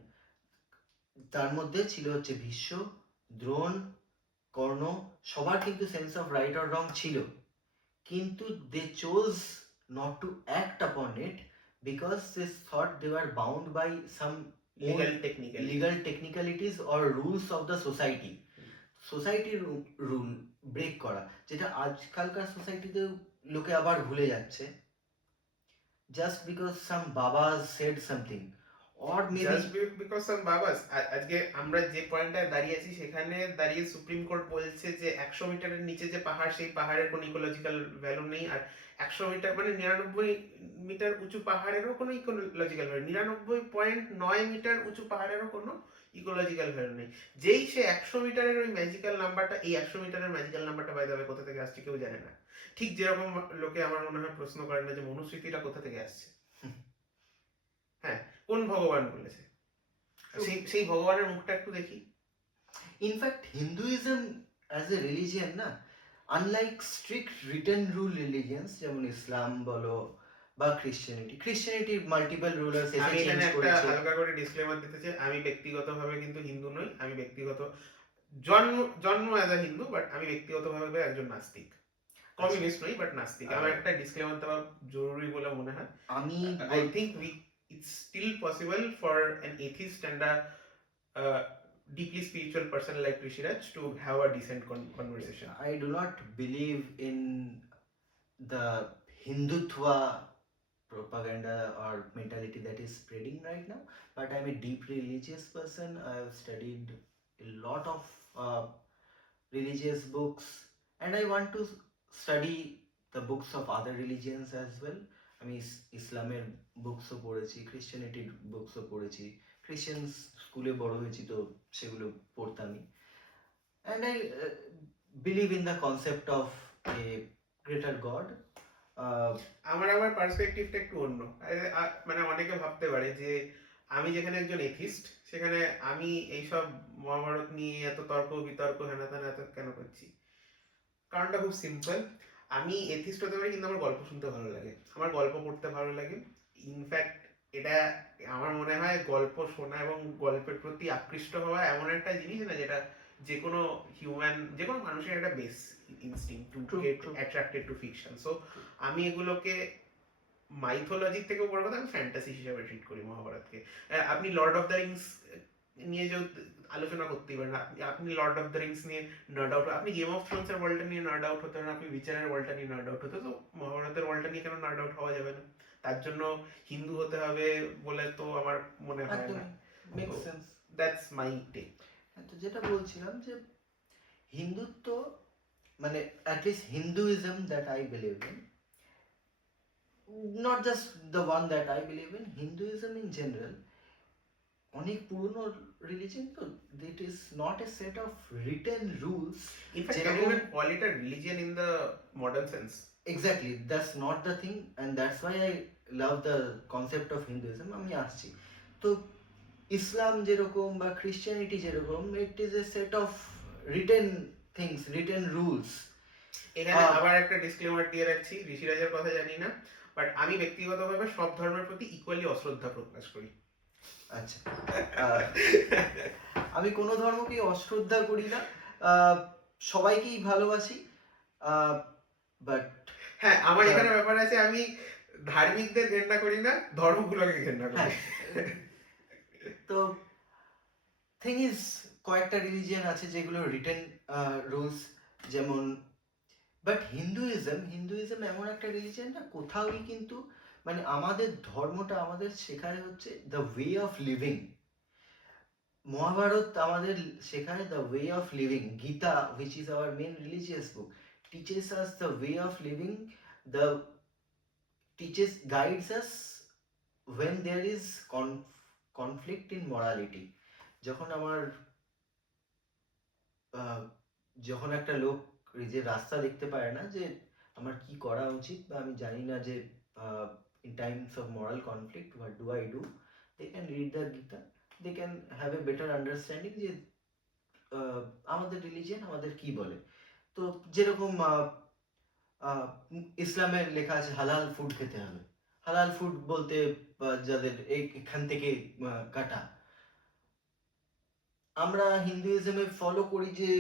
তার মধ্যে ছিল হচ্ছে ভীষ্ম, দ্রোণ, কর্ণ, সবার কিন্তু sense of right or wrong ছিল, কিন্তু they chose not to act upon it because they thought they were bound by some legal technical. legal technicalities or rules of the society. সোসাইটির রুল ব্রেক করা, যেটা আজকালকার সোসাইটিতে লোকে আবার ভুলে যাচ্ছে, just because some babas said something or maybe just because some babas. আজকে আমরা যে পয়েন্টে দাঁড়িয়ে আছি সেখানে দাঁড়িয়ে সুপ্রিম কোর্ট বলছে যে 100 মিটারের নিচে যে পাহাড়, সেই পাহাড়ের কোনো ইকোলজিক্যাল ভ্যালু নেই। আর 100 মিটার মানে 99 মিটার উঁচু পাহাড়েরও কোনো ইকোলজিক্যাল ভ্যালু, 99.9 মিটার উঁচু পাহাড়েরও কোনো ইকোলজিক্যাল ভ্যালু নেই। যেই সে 100 মিটারের ওই ম্যাজিক্যাল নাম্বারটা, এই 100 মিটারের ম্যাজিক্যাল নাম্বারটা বাই যাবে কোথা থেকে আসছে কেউ জানে না। ঠিক যেরকম লোকে আমার মনে হয় প্রশ্ন করে না যে মনুস্মৃতিটা কোথা থেকে আসছে। হ্যাঁ, কোন ভগবান বলেছে? সেই ভগবানের মুখটা একটু দেখি। In fact Hinduism as a religion না, unlike strict written rule religions যেমন ইসলাম বলো বা ক্রিশ্চিয়ানিটি মাল্টিপল রুলার্স এসে আমি এখানে চেঞ্জ একটা করেছে। হালকা করে ডিসক্লেমার দিতে চাই, আমি ব্যক্তিগতভাবে কিন্তু হিন্দু নই। আমি ব্যক্তিগত জন্ম জন্ম অ্যাজ আ হিন্দু, বাট আমি ব্যক্তিগতভাবে একজন নাস্তিক। কমিউনিস্ট নই, বাট নাস্তিক। আমার একটা ডিসক্লেমার দেওয়া জরুরি বলে মনে হয়। আমি I think it's still possible for an atheist and a deeply spiritual person like Rishiraj to have a decent conversation. I do not believe in the Hindutva propaganda or mentality that is spreading right now, but I'm a deeply religious person. I've studied a lot of religious books, and I want to study the books of other religions as well. আমি ইসলামের বুকসও পড়েছি, ক্রিশ্চিয়ানিটির বুকসও পড়েছি, Christian স্কুলে বড় হয়েছি তো সেগুলো পড়তামই, and I believe in the concept of a greater God. আমার পার্সপেক্টিভটা একটু অন্য। মানে অনেকে ভাবতে পারে যে আমি যেখানে একজন এথিস্ট, সেখানে আমি এইসব মহাভারত নিয়ে এত তর্ক বিতর্ক হেনা তেনা এত কেন করছি? কারণটা খুব সিম্পল। আমি এথিস্ট হতে পারি, কিন্তু আমার গল্প শুনতে ভালো লাগে, আমার গল্প পড়তে ভালো লাগে। ইনফ্যাক্ট এটা আমার মনে হয় গল্প শোনা এবং গল্পের প্রতি আকৃষ্ট হওয়া এমন একটা জিনিস না, যেটা যে কোনো যে কোনো মানুষের একটা base instinct to get attracted to fiction. So আমি এগুলোকে মাইথোলজির থেকে বড় কথা আমি ফ্যান্টাসি হিসেবে ট্রিট করি মহাভারতকে। আপনি লর্ড অফ দ্য রিংস নিয়ে যে আলোচনা করতেই পারেন, আপনি লর্ড অফ দ্য রিংস নিয়ে নার্ড আউট, আপনি গেম অফ থ্রোনস এর ওয়ার্ল্ডটা নিয়ে নার্ড আউট হতে পারেন, আপনি উইচারের ওয়ার্ল্ডটা নিয়ে নার্ড আউট হতে, তো মহাভারতের ওয়ার্ল্ডটা নিয়ে কেন নার্ড আউট হওয়া যাবে না? তার জন্য হিন্দু হতে হবে বলে তো আমার মনে হয় না। Make sense, that's my take. তো যেটা বলছিলাম যে হিন্দুত্ব মানে at least Hinduism that I believe in, not just the one that I believe in, Hinduism in general, অনেক পুরনো রিলিজিয়ন তো, it is not a set of written rules. In fact can you even call it a religion in the modern sense? Exactly, that's not the thing, and that's why I love the concept of Hinduism. আমি আসছি তো, ইসলাম যেরকম বা Christianity যেরকম, it is a set of written things, written rules. এখানে আবার একটা disclaimer দিয়ে রাখছি, ঋষিরাজের কথা জানি না, বাট আমি ব্যক্তিগতভাবে সব ধর্মের প্রতি ইকুয়ালি অশ্রদ্ধা প্রকাশ করি। আচ্ছা, আমি কোনো ধর্মকেই অশ্রদ্ধা করি না, সবাইকেই ভালোবাসি, বাট হ্যাঁ, আমার এখানে ব্যাপার আছে, আমি ধার্মিকদের ঘেন্না করি না, ধর্মগুলোকে ঘেন্না করি। তো থিং ইজ, কয়েকটা রিলিজিয়ন আছে যেগুলো রিটেন রুলস, যেমন, বাট হিন্দুইজম এমন একটা রিলিজিয়ন না, কোথাওই কিন্তু মানে আমাদের ধর্মটা আমাদের শেখায় হচ্ছে the way of living. Mahabharat আমাদের শেখায় the way of living. Gita, which is our main religious book, teaches us the way of living, guides us when there is conflict in morality. যখন একটা লোক যে রাস্তা দেখতে পারে না যে আমার কি করা উচিত, বা আমি জানি না যে in times of moral conflict, what do I do? They can read the Gita, they can have a better understanding যে আমাদের রিলিজিয়ন আমাদের কি বলে। তো যেরকম ইসলামের লেখা আছে হালাল ফুড খেতে হবে। হালাল ফুড বলতে যাদের এখান থেকে কাটা, আমরা হিন্দুইজমে ফলো করি যে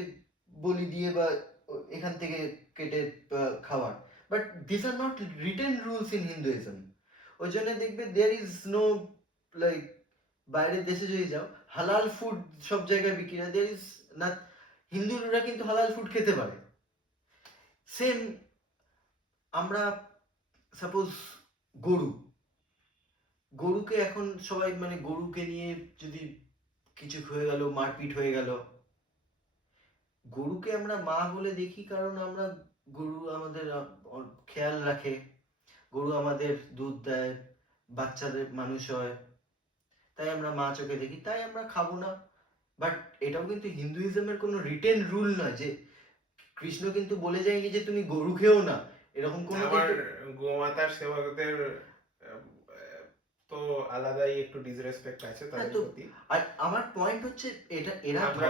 বলি দিয়ে বা এখান থেকে কেটে খাওয়ার, but this are not written rules in Hinduism. ওই জন্য দেখবে দেয়ার ইজ নো লাইক, বাইরের দেশে যদি যাও হালাল ফুড সব জায়গায় বিক্রি হয়, দেয়ার ইজ না, হিন্দুরা কিন্তু হালাল ফুড খেতে পারে। সেম আমরা সাপোজ গরুকে এখন সবাই মানে গরুকে নিয়ে যদি কিছু হয়ে গেল, মারপিট হয়ে গেল, গরুকে আমরা মা বলে দেখি কারণ আমরা গরু আমাদের খেয়াল রাখে, গরু আমাদের দুধ দেয়, বাচ্চাদের মানুষ হয়, তাই আমরা মা চোখে দেখি, তাই আমরা খাবো না। বাট এটাও কিন্তু হিন্দুইজমের কোনো রিটেন রুল নয় যে কৃষ্ণ কিন্তু বলে যায়নি যে তুমি গরু খেও না, এরকম কোনো আমার গোমাতার সেবকদের তো আলাদাই একটু ডিসরেসপেক্ট আছে তাদের প্রতি। আর আমার পয়েন্ট হচ্ছে এটা এরা আমরা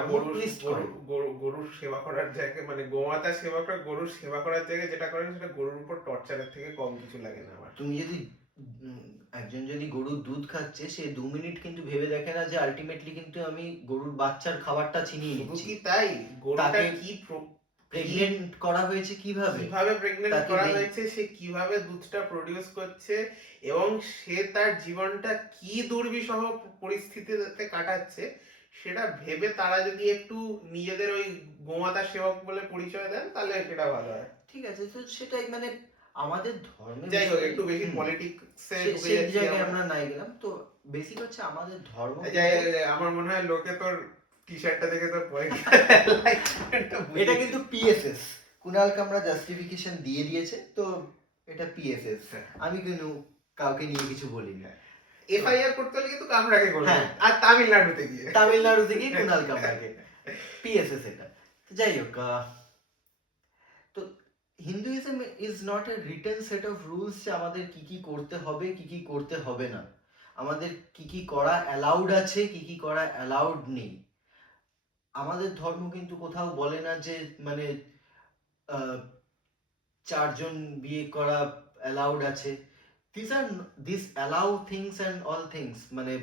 গরুর সেবা করার জায়গায় মানে গোমাতার সেবকরা গরুর সেবা করার জায়গায় যেটা করেন সেটা গরুর উপর টর্চারের থেকে কম কিছু লাগে না আমার। তুমি যদি একজন যদি গরুর দুধ খাচ্ছে, সে 2 মিনিট কিন্তু ভেবে দেখে না যে আলটিমেটলি কিন্তু আমি গরুর বাচ্চার খাবারটা ছিনিয়ে নিচ্ছি। কি তাই গরুটা কি প্রেগনেন্ট করা হয়েছে কিভাবে প্রেগনেন্ট করা হয়েছে, সে কিভাবে দুধটা প্রডিউস করছে এবং সে তার জীবনটা কি দুর্বিষহ পরিস্থিতিতে কাটাচ্ছে সেটা ভেবে তারা যদি একটু নিজেদের ওই গোমাতা সেবক বলে পরিচয় দেন তাহলে সেটা ভালো হয়। ঠিক আছে, তো সেটাই মানে আমাদের ধর্মে, যাই হোক একটু বেশি পলিটিক্সে ঢুকে যাচ্ছি, জায়গায় আমরা নাই গেলাম। তো বেসিক হচ্ছে আমাদের ধর্ম, আমার মনে হয় লোকে তোর টি-শার্টটা দেখে তোর এটা কিন্তু পিএসএস, কুনালকে আমরা জাস্টিফিকেশন দিয়ে দিয়েছে, তো এটা পিএসএস, আমি কিন্তু কাউকে নিয়ে কিছু বলি না। এফআইআর করতে হলে কিন্তু কামরাকে করবে, আর তামিলনাড়ুতে গিয়ে কুনাল কামরাকে, পিএসএস এটা। যাই হোক, তো Hinduism is not A written set of rules যে আমাদের কি কি করতে হবে কি কি করতে হবে না, আমাদের কি কি করা অ্যালাউড আছে কি কি করা অ্যালাউড নেই। আমাদের ধর্ম কিন্তু কোথাও বলে না যে মানে 4 জন বিয়ে করা অ্যালাউড আছে। these allow things and all things মানে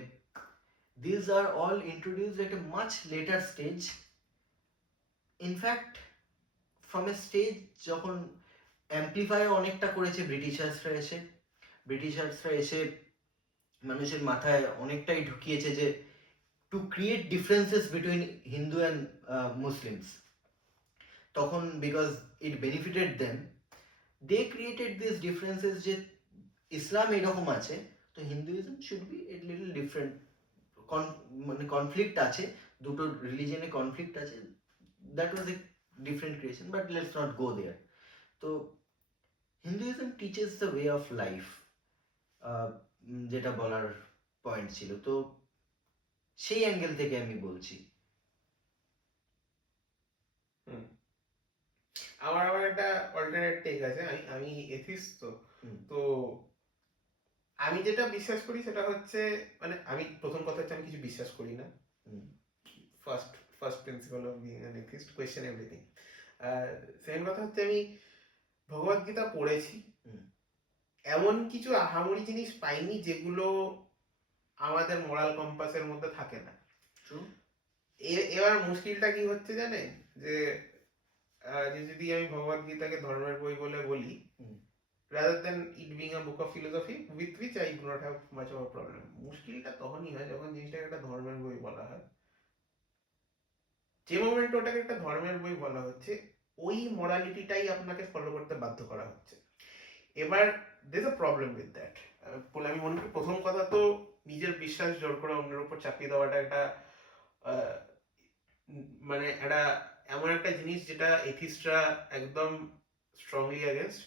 these are all introduced at a much later stage. In fact from a stage যখন অ্যাম্প্লিফাই অনেকটা করেছে ব্রিটিশার্সরা এসে মানুষের মাথায় অনেকটাই ঢুকিয়েছে যে to create differences between Hindu and Muslims. তখন because it benefited them, they created this differences যে ইসলাম এরকম আছে তো Hinduism should be a little different, মানে কনফ্লিক্ট আছে, দুটো রিলিজিয়নে কনফ্লিক্ট আছে, that was a different creation, but let's not go there. তো Hinduism teaches the way of life, যেটা বলার পয়েন্ট ছিল, তো সেই অ্যাঙ্গেল থেকে আমি বলছি। আমার আবার একটা অল্টারনেট টেক আছে, আমি এথিস্ট, তো আমি যেটা বিশ্বাস করি সেটা হচ্ছে মানে আমি প্রথম কথা হচ্ছে আমি কিছু বিশ্বাস করি না, first principal of being an atheist, question everything. Second কথা হচ্ছে আমি ভগবদ গীতা পড়েছি, এমন কিছু আহামরি জিনিস পাইনি যেগুলো আমাদের মোরাল কম্পাসের মধ্যে থাকে না। এবার মুশকিলটা কি হচ্ছে জানেন, যে যদি আমি ভগবদ গীতাকে ধর্মের বই বলে বলি, rather than it being a book of philosophy with which I do not have much of a problem, মুশকিলটা তখনই হয় যখন জিনিসটাকে একটা ধর্মের বই বলা হয়। যে মোমেন্ট ওটাকে একটা ধর্মের বই বলা হচ্ছে ওই মোরালিটিটাই আপনাকে ফলো করতে বাধ্য করা হচ্ছে। এবার there's a problem with that. বলে আমি মনে করি প্রথম কথা তো নিজের বিশ্বাস জোর করে অন্যের উপর চাপিয়ে দেওয়াটা একটা মানে একটা এমন একটা জিনিস যেটা এথিস্টরা একদম স্ট্রংলি অ্যাগেন্স্ট।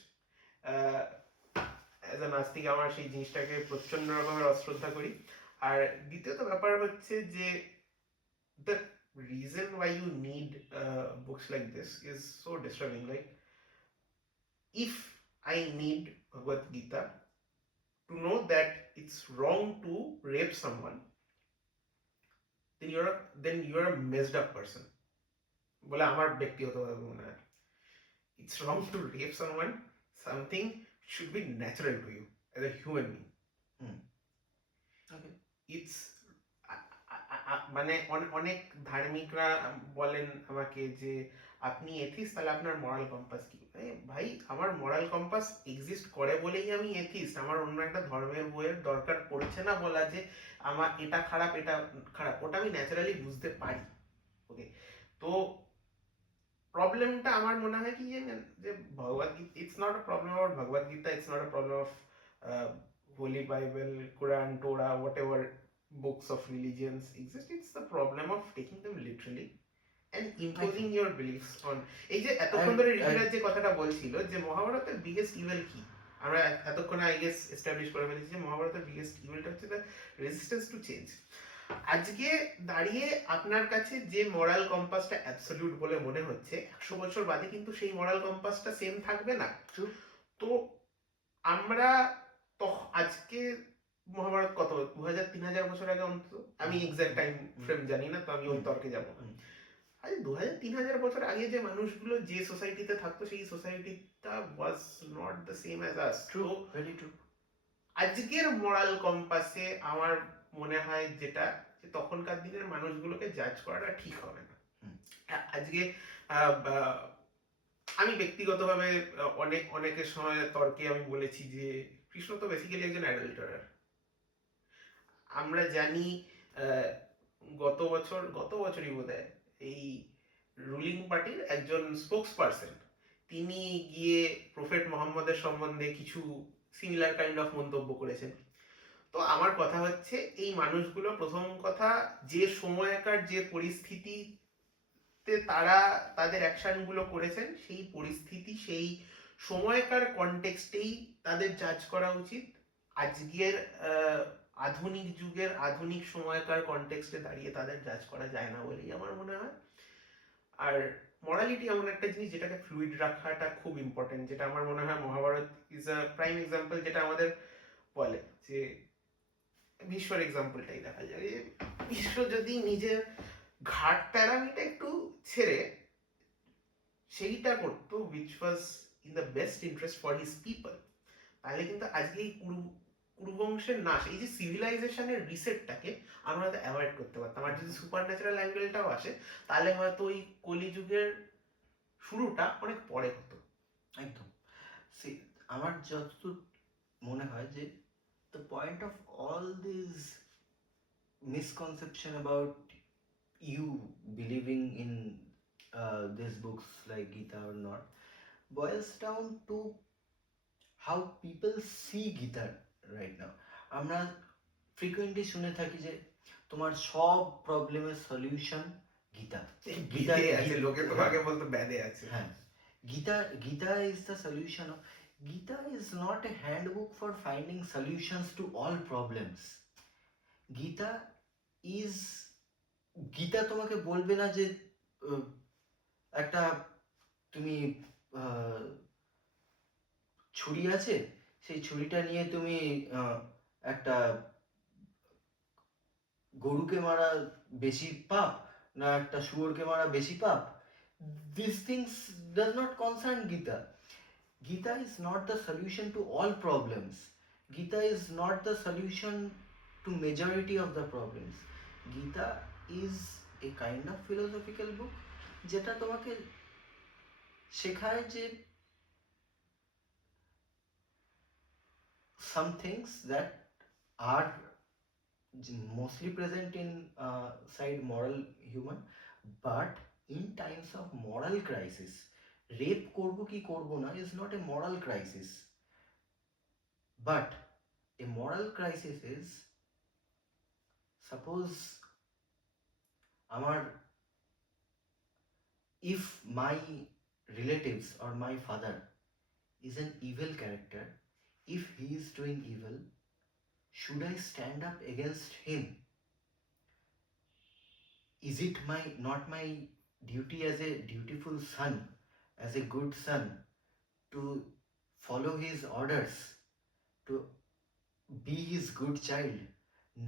অ্যাজ আ নাস্তিক আমার সেই জিনিসটাকে প্রচন্ড রকমের অশ্রদ্ধা করি। আর দ্বিতীয়ত ব্যাপার হচ্ছে যে the reason why you need books like this is so disturbing. Like if I need Bhagavad Gita to know that it's wrong to rape someone, then you're a messed up person বলে আমার ব্যক্তিগতভাবে মনে হয়। It's wrong to rape someone. Something should be natural to you as a human being. Okay. It's মানে অনেক ধার্মিকরা বলেন আমাকে যে আপনি এথিস্ট, তাহলে আপনার মরাল কম্পাস কি? ভাই, আমার মরাল কম্পাস এক্সিস্ট করে বলেই আমি এথিস্ট। আমার অন্য একটা ধর্মের বইয়ের দরকার পড়ছে না বলা যে আমার এটা খারাপ এটা খারাপ, ওটা আমি ন্যাচারালি বুঝতে পারি। ওকে, তো প্রবলেমটা আমার মনে হয় কি জানেন, যে Bhagavad Gita, it's not a problem of Bhagavad Gita, it's not a problem of holy Bible, Quran, Torah, whatever books of religions exist. It's the problem of taking them literally and imposing your beliefs on. এই যে এতক্ষণ ধরে ঋষিরাজ যে কথাটা বলছিল যে মহাভারতের biggest evil কি, আমরা এতক্ষণ আই গেস এস্টাবলিশ করে ফেলেছি যে মহাভারতের বিগেস্ট ইভেলটা হচ্ছে দ্য রেজিস্ট্যান্স টু চেঞ্জ। আজকে দাঁড়িয়ে আপনার কাছে যে মরাল কম্পাসটা অ্যাবসলিউট বলে মনে হচ্ছে, 100 বছর বাদে কিন্তু সেই মরাল কম্পাসটা সেম থাকবে না। তো আমরা আজকে মহাভারত কত 2000-3000 বছর আগে অন্তত, আমি এক্সাক্ট টাইম ফ্রেম জানি না, তো আমি ওই তর্কে যাবো না। আজ 2000-3000 বছর আগে যে মানুষগুলো যে সোসাইটিতে থাকতো, সেই সোসাইটিটা was not the same as us. True, very true. আজকের মোরাল কম্পাসে আমার মনে হয় যেটা, যে তখনকার দিনের মানুষগুলোকে জাজ করাটা ঠিক হবে না। আজকে আমি ব্যক্তিগতভাবে অনেকের সময় তর্কে আমি বলেছি যে কৃষ্ণ তো বেসিক্যালি একজন অ্যাডাল্টারার। আমরা জানি গত বছরই বোধহয় এই রুলিং পার্টির একজন স্পোকস পারসন, তিনি গিয়ে প্রফেট মোহাম্মদের সম্বন্ধে কিছু সিমিলার কাইন্ড অফ মন্তব্য করেছেন। তো আমার কথা হচ্ছে, এই মানুষগুলো প্রথম কথা যে সময়কার যে পরিস্থিতিতে তারা তাদের অ্যাকশনগুলো করেছেন, সেই পরিস্থিতি সেই সময়কার কনটেক্সটেই তাদের জাজ করা উচিত। আজকের আধুনিক যুগের আধুনিক সময়কার কনটেক্সটে দাঁড়িয়ে তাদের জাজ করা যায় না বলেই আমার মনে হয়। আর মরালিটি এমন একটা জিনিস যেটাকে ফ্লুইড রাখাটা খুব ইম্পর্টেন্ট, যেটা আমার মনে হয় Mahabharat is a prime example, যেটা আমাদের বলে যে বিশ্বর এক্সাম্পলটাই দেখা যায় যে বিশ্ব যদি নিজের ঘাট প্যারামিটা একটু ছেড়ে সেইটা করতো which was in the best interest for his people, তাহলে কিন্তু আজকে এই কুরুবংশের নাশ, এই যে সিভিলাইজেশনের রিসেটটাকে আমরা হয়তো অ্যাভয়েড করতে পারতাম। আর যদি সুপার ন্যাচারাল অ্যাঙ্গেলটাও আসে, তাহলে হয়তো ওই কলিযুগের শুরুটা অনেক পরে হতো। একদম। সি, আমার যতদূর মনে হয় যে the point of all this misconception about you believing in these books like Gita or not boils down to how people see Gita right now. আমরা ফ্রিকুয়েন্টলি শুনে থাকি যে তোমার সব প্রবলেমের সলিউশন গীতা। গীতা আছে, লোকে তোমাকে বলতো ব্যাদে আছে। হ্যাঁ, Gita is the solution of. Gita is not a handbook for finding solutions to all problems. Gita তোমাকে বলবে না যে একটা তুমি ছুরি আছে, সেই ছুরিটা নিয়ে তুমি একটা গরুকে মারা বেশি পাপ না একটা শুয়োরকে মারা বেশি পাপ। These things does not concern Gita. Gita is not the solution to all problems. Gita is not the solution to majority of the problems. Gita is a kind of philosophical book যেটা তোমাকে শেখায় যে some things that are mostly present in side moral human, but in times of moral crisis, rape করবো কি করবো না is not a moral crisis, but a moral crisis is suppose আমার if my relatives or my father is an evil character, if he is doing evil, should I stand up against him? Is it not my duty as a dutiful son, as a good son, to follow his orders, to be his good child.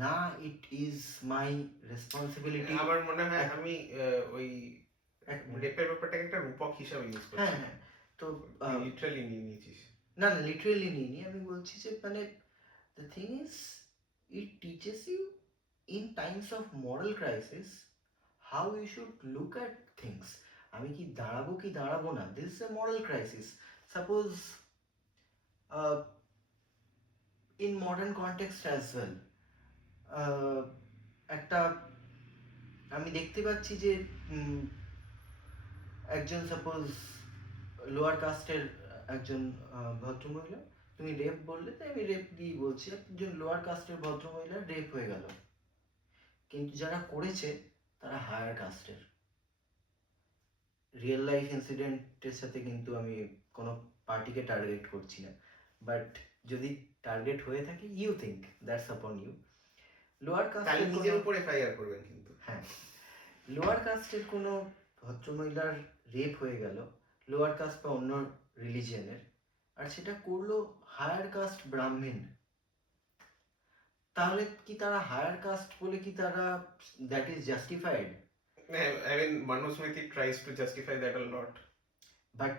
না, it is my responsibility. আমার মনে হয় এক- আমি ওই এক minute. রেপের ব্যাপারটাকে একটা রূপক হিসাবে ইউজ হ্যাঁ করছি। হ্যাঁ, তো লিটারালি নিয়ে নিয়েছিস। না না লিটারেলি নিইনি, আমি বলছি যে মানে the thing is it teaches you in times of moral crisis how you should look at things. আমি কি দাঁড়াবো কি দাঁড়াবো না, this is a moral crisis. Suppose in modern context as well, একটা আমি দেখতে পাচ্ছি যে একজন সাপোজ লোয়ার কাস্টের একজন ভদ্রমহিলা, তুমি রেপ বললে তাই আমি রেপ দিয়ে বলছি, একজন লোয়ার কাস্টের ভদ্রমহিলা রেপ হয়ে গেল, কিন্তু যারা করেছে তারা হায়ার কাস্টের। রিয়েল লাইফ ইনসিডেন্টের সাথে কিন্তু আমি কোনো পার্টিকে টার্গেট করছি না, বাট যদি টার্গেট হয়ে থাকে you think that's upon you. Lower তাহলে কাস্টের নিজের উপর এফআইআর করবেন কিন্তু। হ্যাঁ, লোয়ার কাস্টের কোনো ভদ্রমহিলার রেপ হয়ে গেল, লোয়ার কাস্ট বা অন্য রিলিজিয়নের, আর সেটা করলো হায়ার কাস্ট ব্রাহ্মণ, তাহলে কি তারা হায়ার কাস্ট বলে কি তারা that is justified? I mean, Manusmriti tries to justify that a lot. But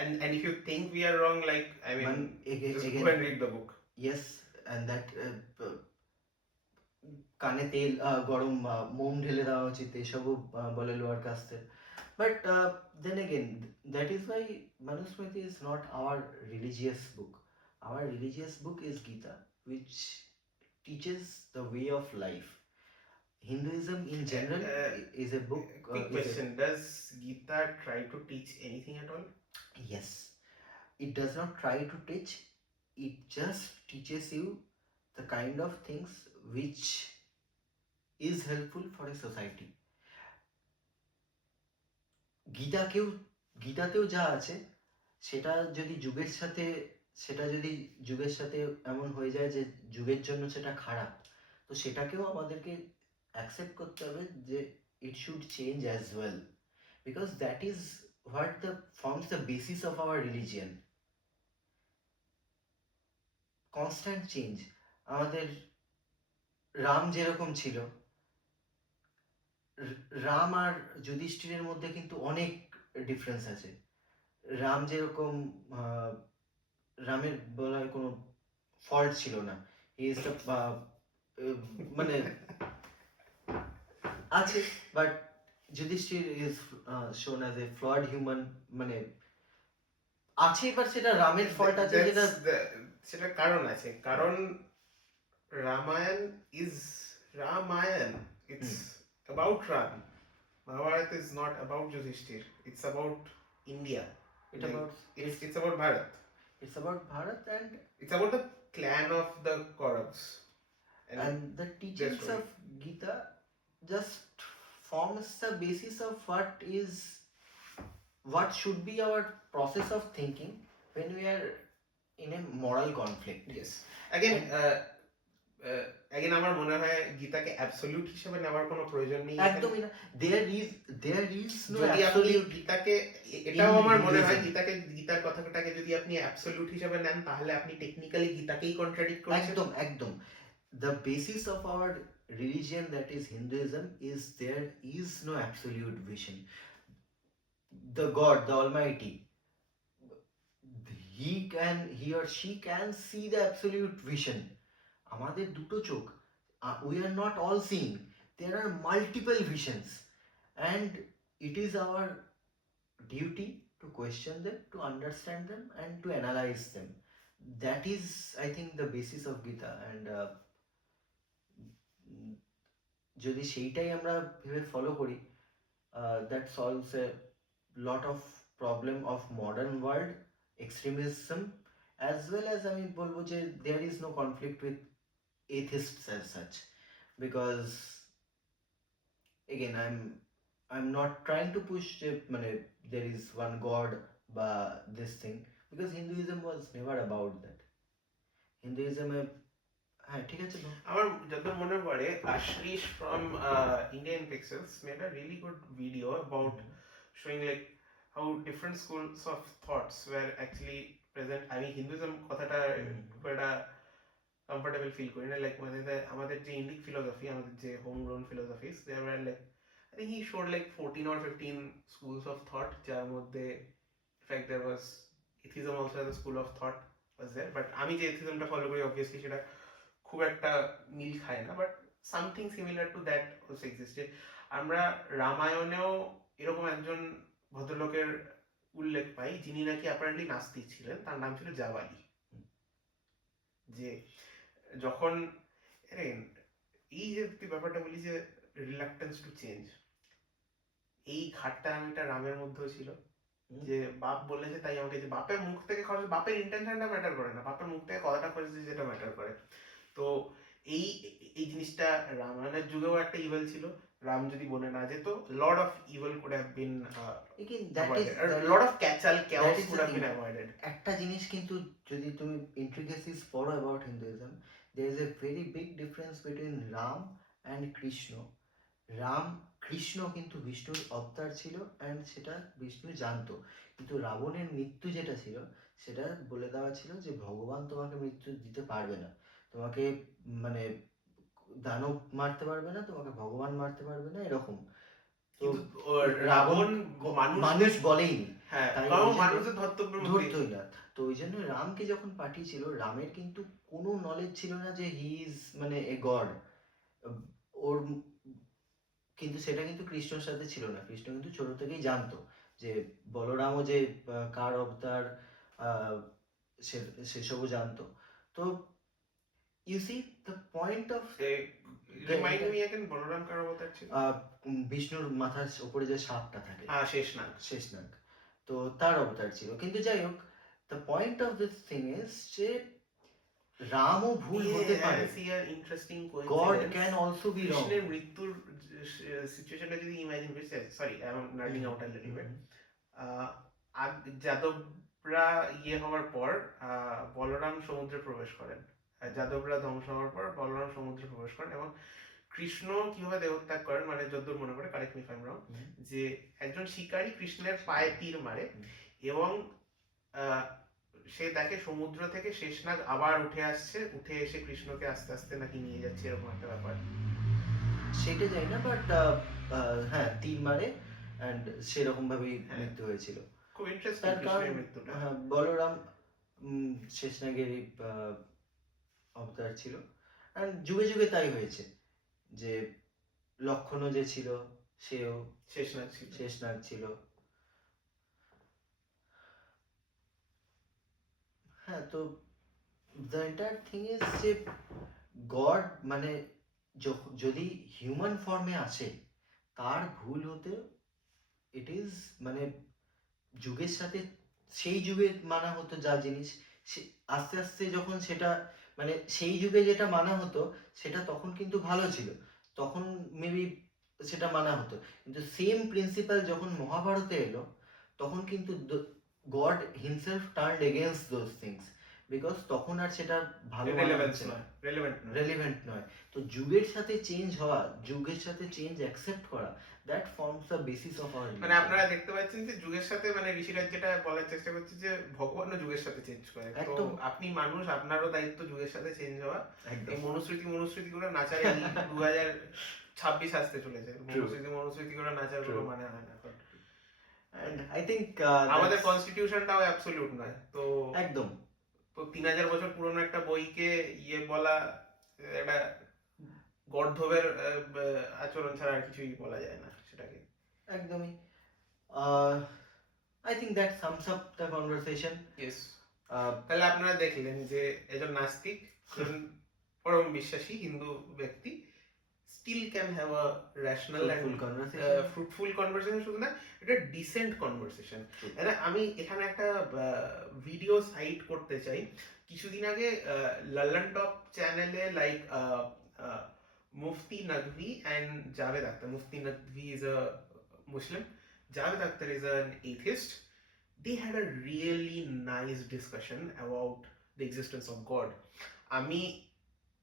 And if you think we are wrong, like, I mean, just go and read the book. yes, and that কানে তেল গরম মোম ঢেলে দেওয়া উচিত, এসবও বলে lower কাস্টের। But then again that is why Manusmriti is not our religious book. Our religious book is Gita, which teaches the way of life. Hinduism in general is a book. Quick question: does Gita try to teach anything at all? Yes, it does not try to teach. It just teaches you the kind of things which is helpful for a society. গীতাতেও যা আছে সেটা যদি যুগের সাথে এমন হয়ে যায় যে যুগের জন্য সেটা খারাপ, তো সেটাকেও আমাদেরকে অ্যাকসেপ্ট করতে হবে যে it should change as well, because that is what forms the basis of our religion. Constant change. আমাদের রাম যেরকম ছিল, রাম আর যুধিষ্ঠিরের মধ্যে কিন্তু অনেক ডিফারেন্স আছে। রাম যেরকম রামের বলার কোনো ফল্ট ছিল না, হি ইজ মানে আছে, but Yudhishthir is shown as a flawed human, মানে আছে, বাট সেটা রামের ফল্ট আছে, যেটা সেটা কারণ আছে, কারণ Ramayana is Ramayana, it's about Ram. Mahabharata is not about Yudhishthir. It's about India. It's about Bharat. It's about Bharat, and it's about the clan of the Kauravas. And the teachings of Gita just forms the basis of what should be our process of thinking when we are in a moral conflict. Yes. Again আমার মনে হয় গীতাকে absolute হিসেবে নেওয়ার কোনো প্রয়োজন নেই একদমই না। there is no যদি আপনি absolute গীতাকে, এটাও আমার মনে হয় গীতার কথাটাকে যদি আপনি অ্যাবসলিউট হিসেবে নেন তাহলে আপনি টেকনিক্যালি গীতাকেই কন্ট্রাডিক্ট করছেন। একদম the basis of our religion, that is Hinduism, is there is no absolute vision. The God, the Almighty, he or she can see the absolute vision. আমাদের দুটো চোখ, we are not all seeing, there are multiple visions, and it is our duty to question them, to understand them, and to analyze them. That is, I think, the basis of Gita, and যদি সেইটাই আমরা ভেবে follow করি, that solves a lot of problem of modern world extremism, as well as আমি বলবো যে there is no conflict with atheists as such, because again I'm not trying to push there is one god বা this thing, because Hinduism was never about that. Hinduism হ্যাঁ ঠিক আছে, আমার যত মনে পড়ে Ashis from Indian Pixels made a really good video about showing like how different schools of thoughts were actually present. I mean Hinduism কথাটা একটা comfortable feel করি না, লাইক মানে আমাদের যে ইন্ডিক ফিলোসফি, আমাদের যে home grown philosophies, they are like I think he showed like 14 or 15 schools of thought, যার মধ্যে in fact there was atheism also as a school of thought was there, but আমি যে এথিজমটা follow করি obviously সেটা খুব একটা মিল খায় না, but something similar to that also এক্সিস্টে। আমরা রামায়ণেও এরকম একজন ভদ্রলোকের উল্লেখ পাই যিনি নাকি অ্যাপারেন্টলি নাস্তিক ছিলেন, তার নাম ছিল জাবালি। যে যখন এই যে তুই ব্যাপারটা বলি যে রিলাক্টেন্স টু চেঞ্জ, এই খাট্টারামিটা রামের মধ্যেও ছিল, যে বাপ বলেছে তাই আমাকে, যে বাপের মুখ থেকে খরচ, বাপের ইন্টেনশনটা ম্যাটার করে না, বাপের মুখ থেকে কথাটা খরচেছে যেটা ম্যাটার করে। তো এই এই জিনিসটা রামায়ণের যুগেও একটা ইভেল ছিল, রাম যদি বলে না যেত, lot of evil could have been Again, that is lot of ক্যাচাল chaos is could the have been thing. avoided. একটা জিনিস কিন্তু যদি তুমি intricacies follow about Hinduism, there is a very big difference between Ram and Krishna. Krishna কিন্তু বিষ্ণুর অবতার ছিল অ্যান্ড সেটা বিষ্ণু জানতো, কিন্তু রাবণের মৃত্যু যেটা ছিল সেটা বলে দেওয়া ছিল যে ভগবান তোমাকে মৃত্যু দিতে পারবে না, তোমাকে মানে দানব মারতে পারবে না, তোমাকে ভগবান মারতে পারবে না, এরকম। তো কিন্তু রাবণ মানুষ বলেইনি, হ্যাঁ, তাই কারণ ওই জন্য মানুষের ধর্তব্যের মধ্যে ধরতই না। তো ওই জন্য রামকে যখন পাঠিয়েছিল, রামের কিন্তু কোনো নলেজ ছিল না যে হি ইজ মানে এ গড, ওর কিন্তু সেটা কিন্তু কৃষ্ণর সাথে ছিল না। কৃষ্ণ কিন্তু ছোট থেকেই জানতো যে বলরামও যে কার অবতার, সেসবও জানতো। তো you see the point of remind me again, Balaram কার অবতার ছিল? বিষ্ণুর মাথার উপরে যে সাপটা থাকে, হ্যাঁ, শেষনাগ। শেষনাগ, তো তার অবতার ছিল। কিন্তু যাই হোক, the point of this thing is যে রামও ভুল হতে পারে, interesting god can also be wrong. কৃষ্ণের মৃত্যুর সিচুয়েশনটা যদি ইমাজিন করিস, sorry I am nerding out a little bit, যাদবরা হওয়ার পর বলরাম সমুদ্রে প্রবেশ করেন, যাদবরা ধ্বংস হওয়ার পর বলরাম সমুদ্রে প্রবেশ করেন, এবং কৃষ্ণ কিভাবে দেহত্যাগ করেন, মানে যদ্দূর মনে করে, correct me if I am রং, যে একজন শিকারী কৃষ্ণের পায়ে তীর মারে এবং সে দেখে সমুদ্র থেকে শেষনাগ আবার উঠে আসছে, উঠে এসে কৃষ্ণকে আস্তে আস্তে নাকি নিয়ে যাচ্ছে, এরকম একটা ব্যাপার। সেটা যাই না, বাট হ্যাঁ, তীর মারে অ্যান্ড সেরকম ভাবেই মৃত্যু হয়েছিল। খুব ইন্টারেস্টিং তার কারণ কৃষ্ণের মৃত্যুটা। বলরাম শেষনাগেরই অবতার ছিল, অ্যান্ড যুগে যুগে তাই হয়েছে, যে লক্ষণও যে ছিল সেও শেষনাগ ছিল। হ্যাঁ, তো দ্য এন্টায়ার থিং ইজ যে গড মানে যদি হিউম্যান ফর্মে আসে, তার ভুল হতে ইট ইজ মানে যুগের সাথে, সেই যুগে মানা হতো যা জিনিস, আস্তে আস্তে যখন সেটা মানে সেই যুগে যেটা মানা হতো সেটা তখন কিন্তু ভালো ছিল, তখন মেবি সেটা মানা হতো। কিন্তু সেম প্রিন্সিপাল যখন মহাভারতে এলো, তখন কিন্তু god himself turned against those things, because তখন আর সেটা ভালো রেলেভেন্ট নয়। তো যুগের সাথে চেঞ্জ হওয়া, যুগের সাথে চেঞ্জ অ্যাকসেপ্ট করা, that forms the basis of our. মানে আপনারা দেখতে পাচ্ছেন যে যুগের সাথে, মানে ঋষিরাজ যেটা বলার চেষ্টা করছে যে ভগবানও যুগের সাথে চেঞ্জ করে, তো আপনি মানুষ, আপনারও দায়িত্ব যুগের সাথে চেঞ্জ হওয়া। এই মনুস্মৃতি গুলো নাচার 2026 আসতে চলেছে, মনুস্মৃতি গুলো নাচার গুলো মানে হয় না এখন। And I think আমাদের কনস্টিটিউশনটাও অ্যাবসলিউট নয়, তো একদম, তো 3000 বছর পুরনো একটা বইকে বলা একটা গর্ধবের আচরণ ছাড়া আর কিছুই বলা যায় না সেটাকে। একদমই। I think that sums up the conversation. Yes. তাহলে আপনারা দেখলেন যে একজন নাস্তিক, একজন পরম বিশ্বাসী হিন্দু ব্যক্তি still can have a rational and fruitful conversation, শুধু না, এটা ডিসেন্ট কনভারসেশন। আমি এখানে একটা ভিডিও সাইট করতে চাই। কিছুদিন আগে লল্লন টপ চ্যানেলে like Mufti Naqvi and Javed Akhtar, Mufti Naqvi is a Muslim, Javed Akhtar is an atheist. They had a really nice discussion about the existence of God. আমি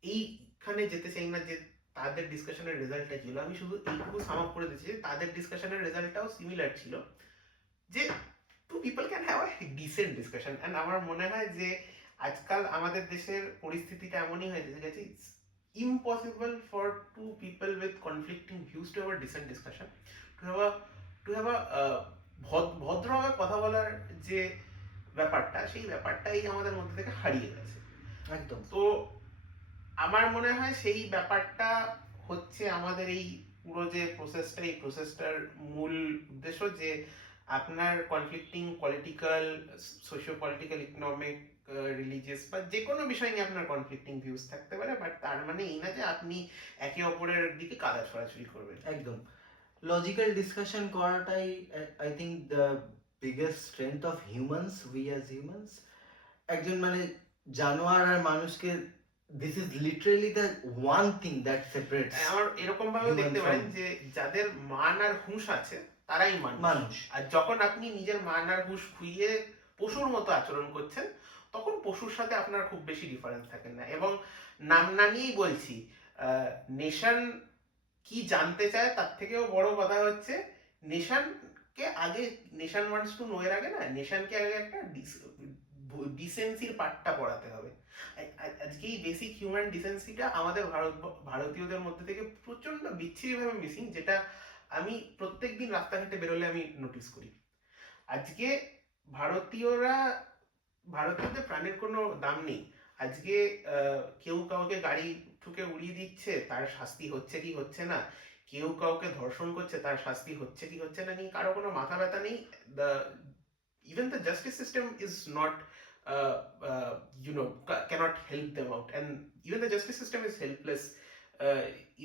এইখানে যেতে চাই না যে তাদের ডিসকাশনের রেজাল্টটা ছিল, আমি শুধু এইটুকু সাম আপ করে দিচ্ছি যে তাদের ডিসকাশনের রেজাল্টটাও সিমিলার ছিল, যে two people can have a decent discussion. And আমার মনে হয় যে আজকাল আমাদের দেশের পরিস্থিতিটা এমনই হয়ে গেছে, it's impossible for two people with conflicting views to have a decent discussion, to have a ভদ্রভাবে কথা বলার যে ব্যাপারটা, সেই ব্যাপারটাই আমাদের মধ্যে থেকে হারিয়ে গেছে। একদম। তো আমার মনে হয় সেই ব্যাপারটা হচ্ছে আমাদের এই পুরো যে প্রসেসটা, এই প্রসেসটার মূল উদ্দেশ্য যে আপনার conflicting political, socio political, economic, religious বা যে কোনো বিষয় নিয়ে আপনার কনফ্লিক্টিং ভিউজ থাকতে পারে, বাট তার মানে এই না যে আপনি একে অপরের দিকে কাদা ছড়াছড়ি করবেন। একদম লজিক্যাল ডিসকাশন করাটাই I think the biggest strength of humans, we as humans. একজন মানে জানোয়ার আর মানুষকে, this is literally the one thing that separates আমার এরকম ভাবে Human দেখতে পারেন from- যে যাদের মান আর হুঁশ আছে তারাই মানুষ। মানুষ। আর যখন আপনি নিজের মান আর হুঁশ খুইয়ে পশুর মতো আচরণ করছেন, তখন পশুর সাথে আপনার খুব বেশি ডিফারেন্স থাকে না। এবং নাম না নিয়েই বলছি, নেশন কি জানতে চায় তার থেকেও বড় কথা হচ্ছে নেশনকে আগে, নেশন ওয়ান্টস টু নো এর আগে না, নেশনকে আগে একটা ডিসেন্সির পাঠটা পড়াতে হবে। আজকে এই বেসিক হিউম্যান ডিসেন্সিটা আমাদের ভারতীয়দের মধ্যে থেকে প্রচন্ড বিচ্ছিরিভাবে মিসিং, যেটা আমি প্রত্যেকদিন রাস্তাঘাটে বেরোলে আমি নোটিস করি। আজকে ভারতীয়দের প্রাণের কোনো দাম নেই। আজকে কেউ কাউকে গাড়ি ঠুকে উড়িয়ে দিচ্ছে, তার শাস্তি হচ্ছে কি হচ্ছে না, কেউ কাউকে ধর্ষণ করছে, তার শাস্তি হচ্ছে কি হচ্ছে না, নিয়ে কারো কোনো মাথা ব্যথা নেই। Even the justice system is not cannot help them out, and even the justice system is helpless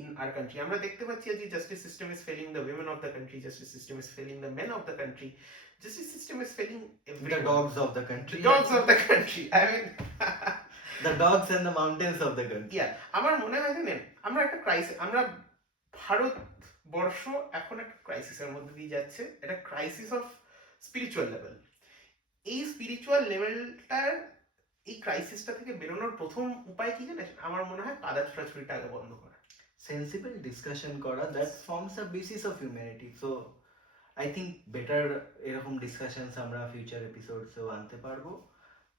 in our country. আমরা দেখতে পাচ্ছি আজকে justice system is failing the women of the country, justice system is failing the men of the country, justice system is failing the everyone. dogs of the country, The dogs of the country, I mean the dogs and the mountains of the country. yeah, আমার মনে হয় জানেন, আমরা একটা crisis, আমরা ভারতবর্ষ এখন একটা ক্রাইসিসের মধ্যে দিয়ে যাচ্ছে, একটা ক্রাইসিস অফ স্পিরিচুয়াল লেভেল। এই স্পিরিচুয়াল লেভেলটার, এই ক্রাইসিসটা থেকে বেরোনোর প্রথম উপায় কি জানেন? আমার মনে হয় কাদা ছোড়াছুড়িটা আগে বন্ধ করা, সেন্সিবল ডিসকাশন করা, that forms a basis of humanity. So I think better এরকম ডিসকাশনস আমরা ফিউচার এপিসোডসেও আনতে পারবো।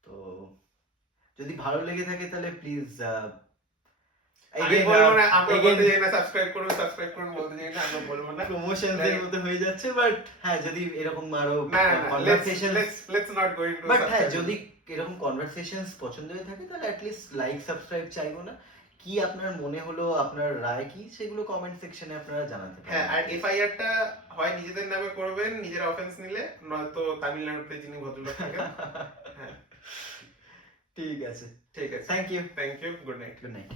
তো যদি ভালো লেগে থাকে তাহলে প্লিজ আমি বলবো না, আমরা বলতে যাই না সাবস্ক্রাইব করুন বলতে যাই না, আমরা বলবো না, প্রমোশনস এর মধ্যে হয়ে যাচ্ছে। বাট হ্যাঁ, যদি এরকম আরো না conversation, let's not go into but হ্যাঁ যদি এরকম কনভারসেশনস পছন্দ হয়ে থাকে তাহলে অ্যাটলিস্ট লাইক সাবস্ক্রাইব চাইবো না। কি আপনার মনে হলো, আপনার রায় কি, সেগুলো কমেন্ট সেকশনে আপনারা জানাতে হ্যাঁ। পারেন। আর এফআইআরটা হয় নিজেদের নামে করবেন, নিজের অফেন্স নিলে, নয়তো তামিলনাড়ুতে যিনি ভদ্রলোক থাকেন। হ্যাঁ ঠিক আছে, ঠিক আছে, thank you, thank you, good night. Good night.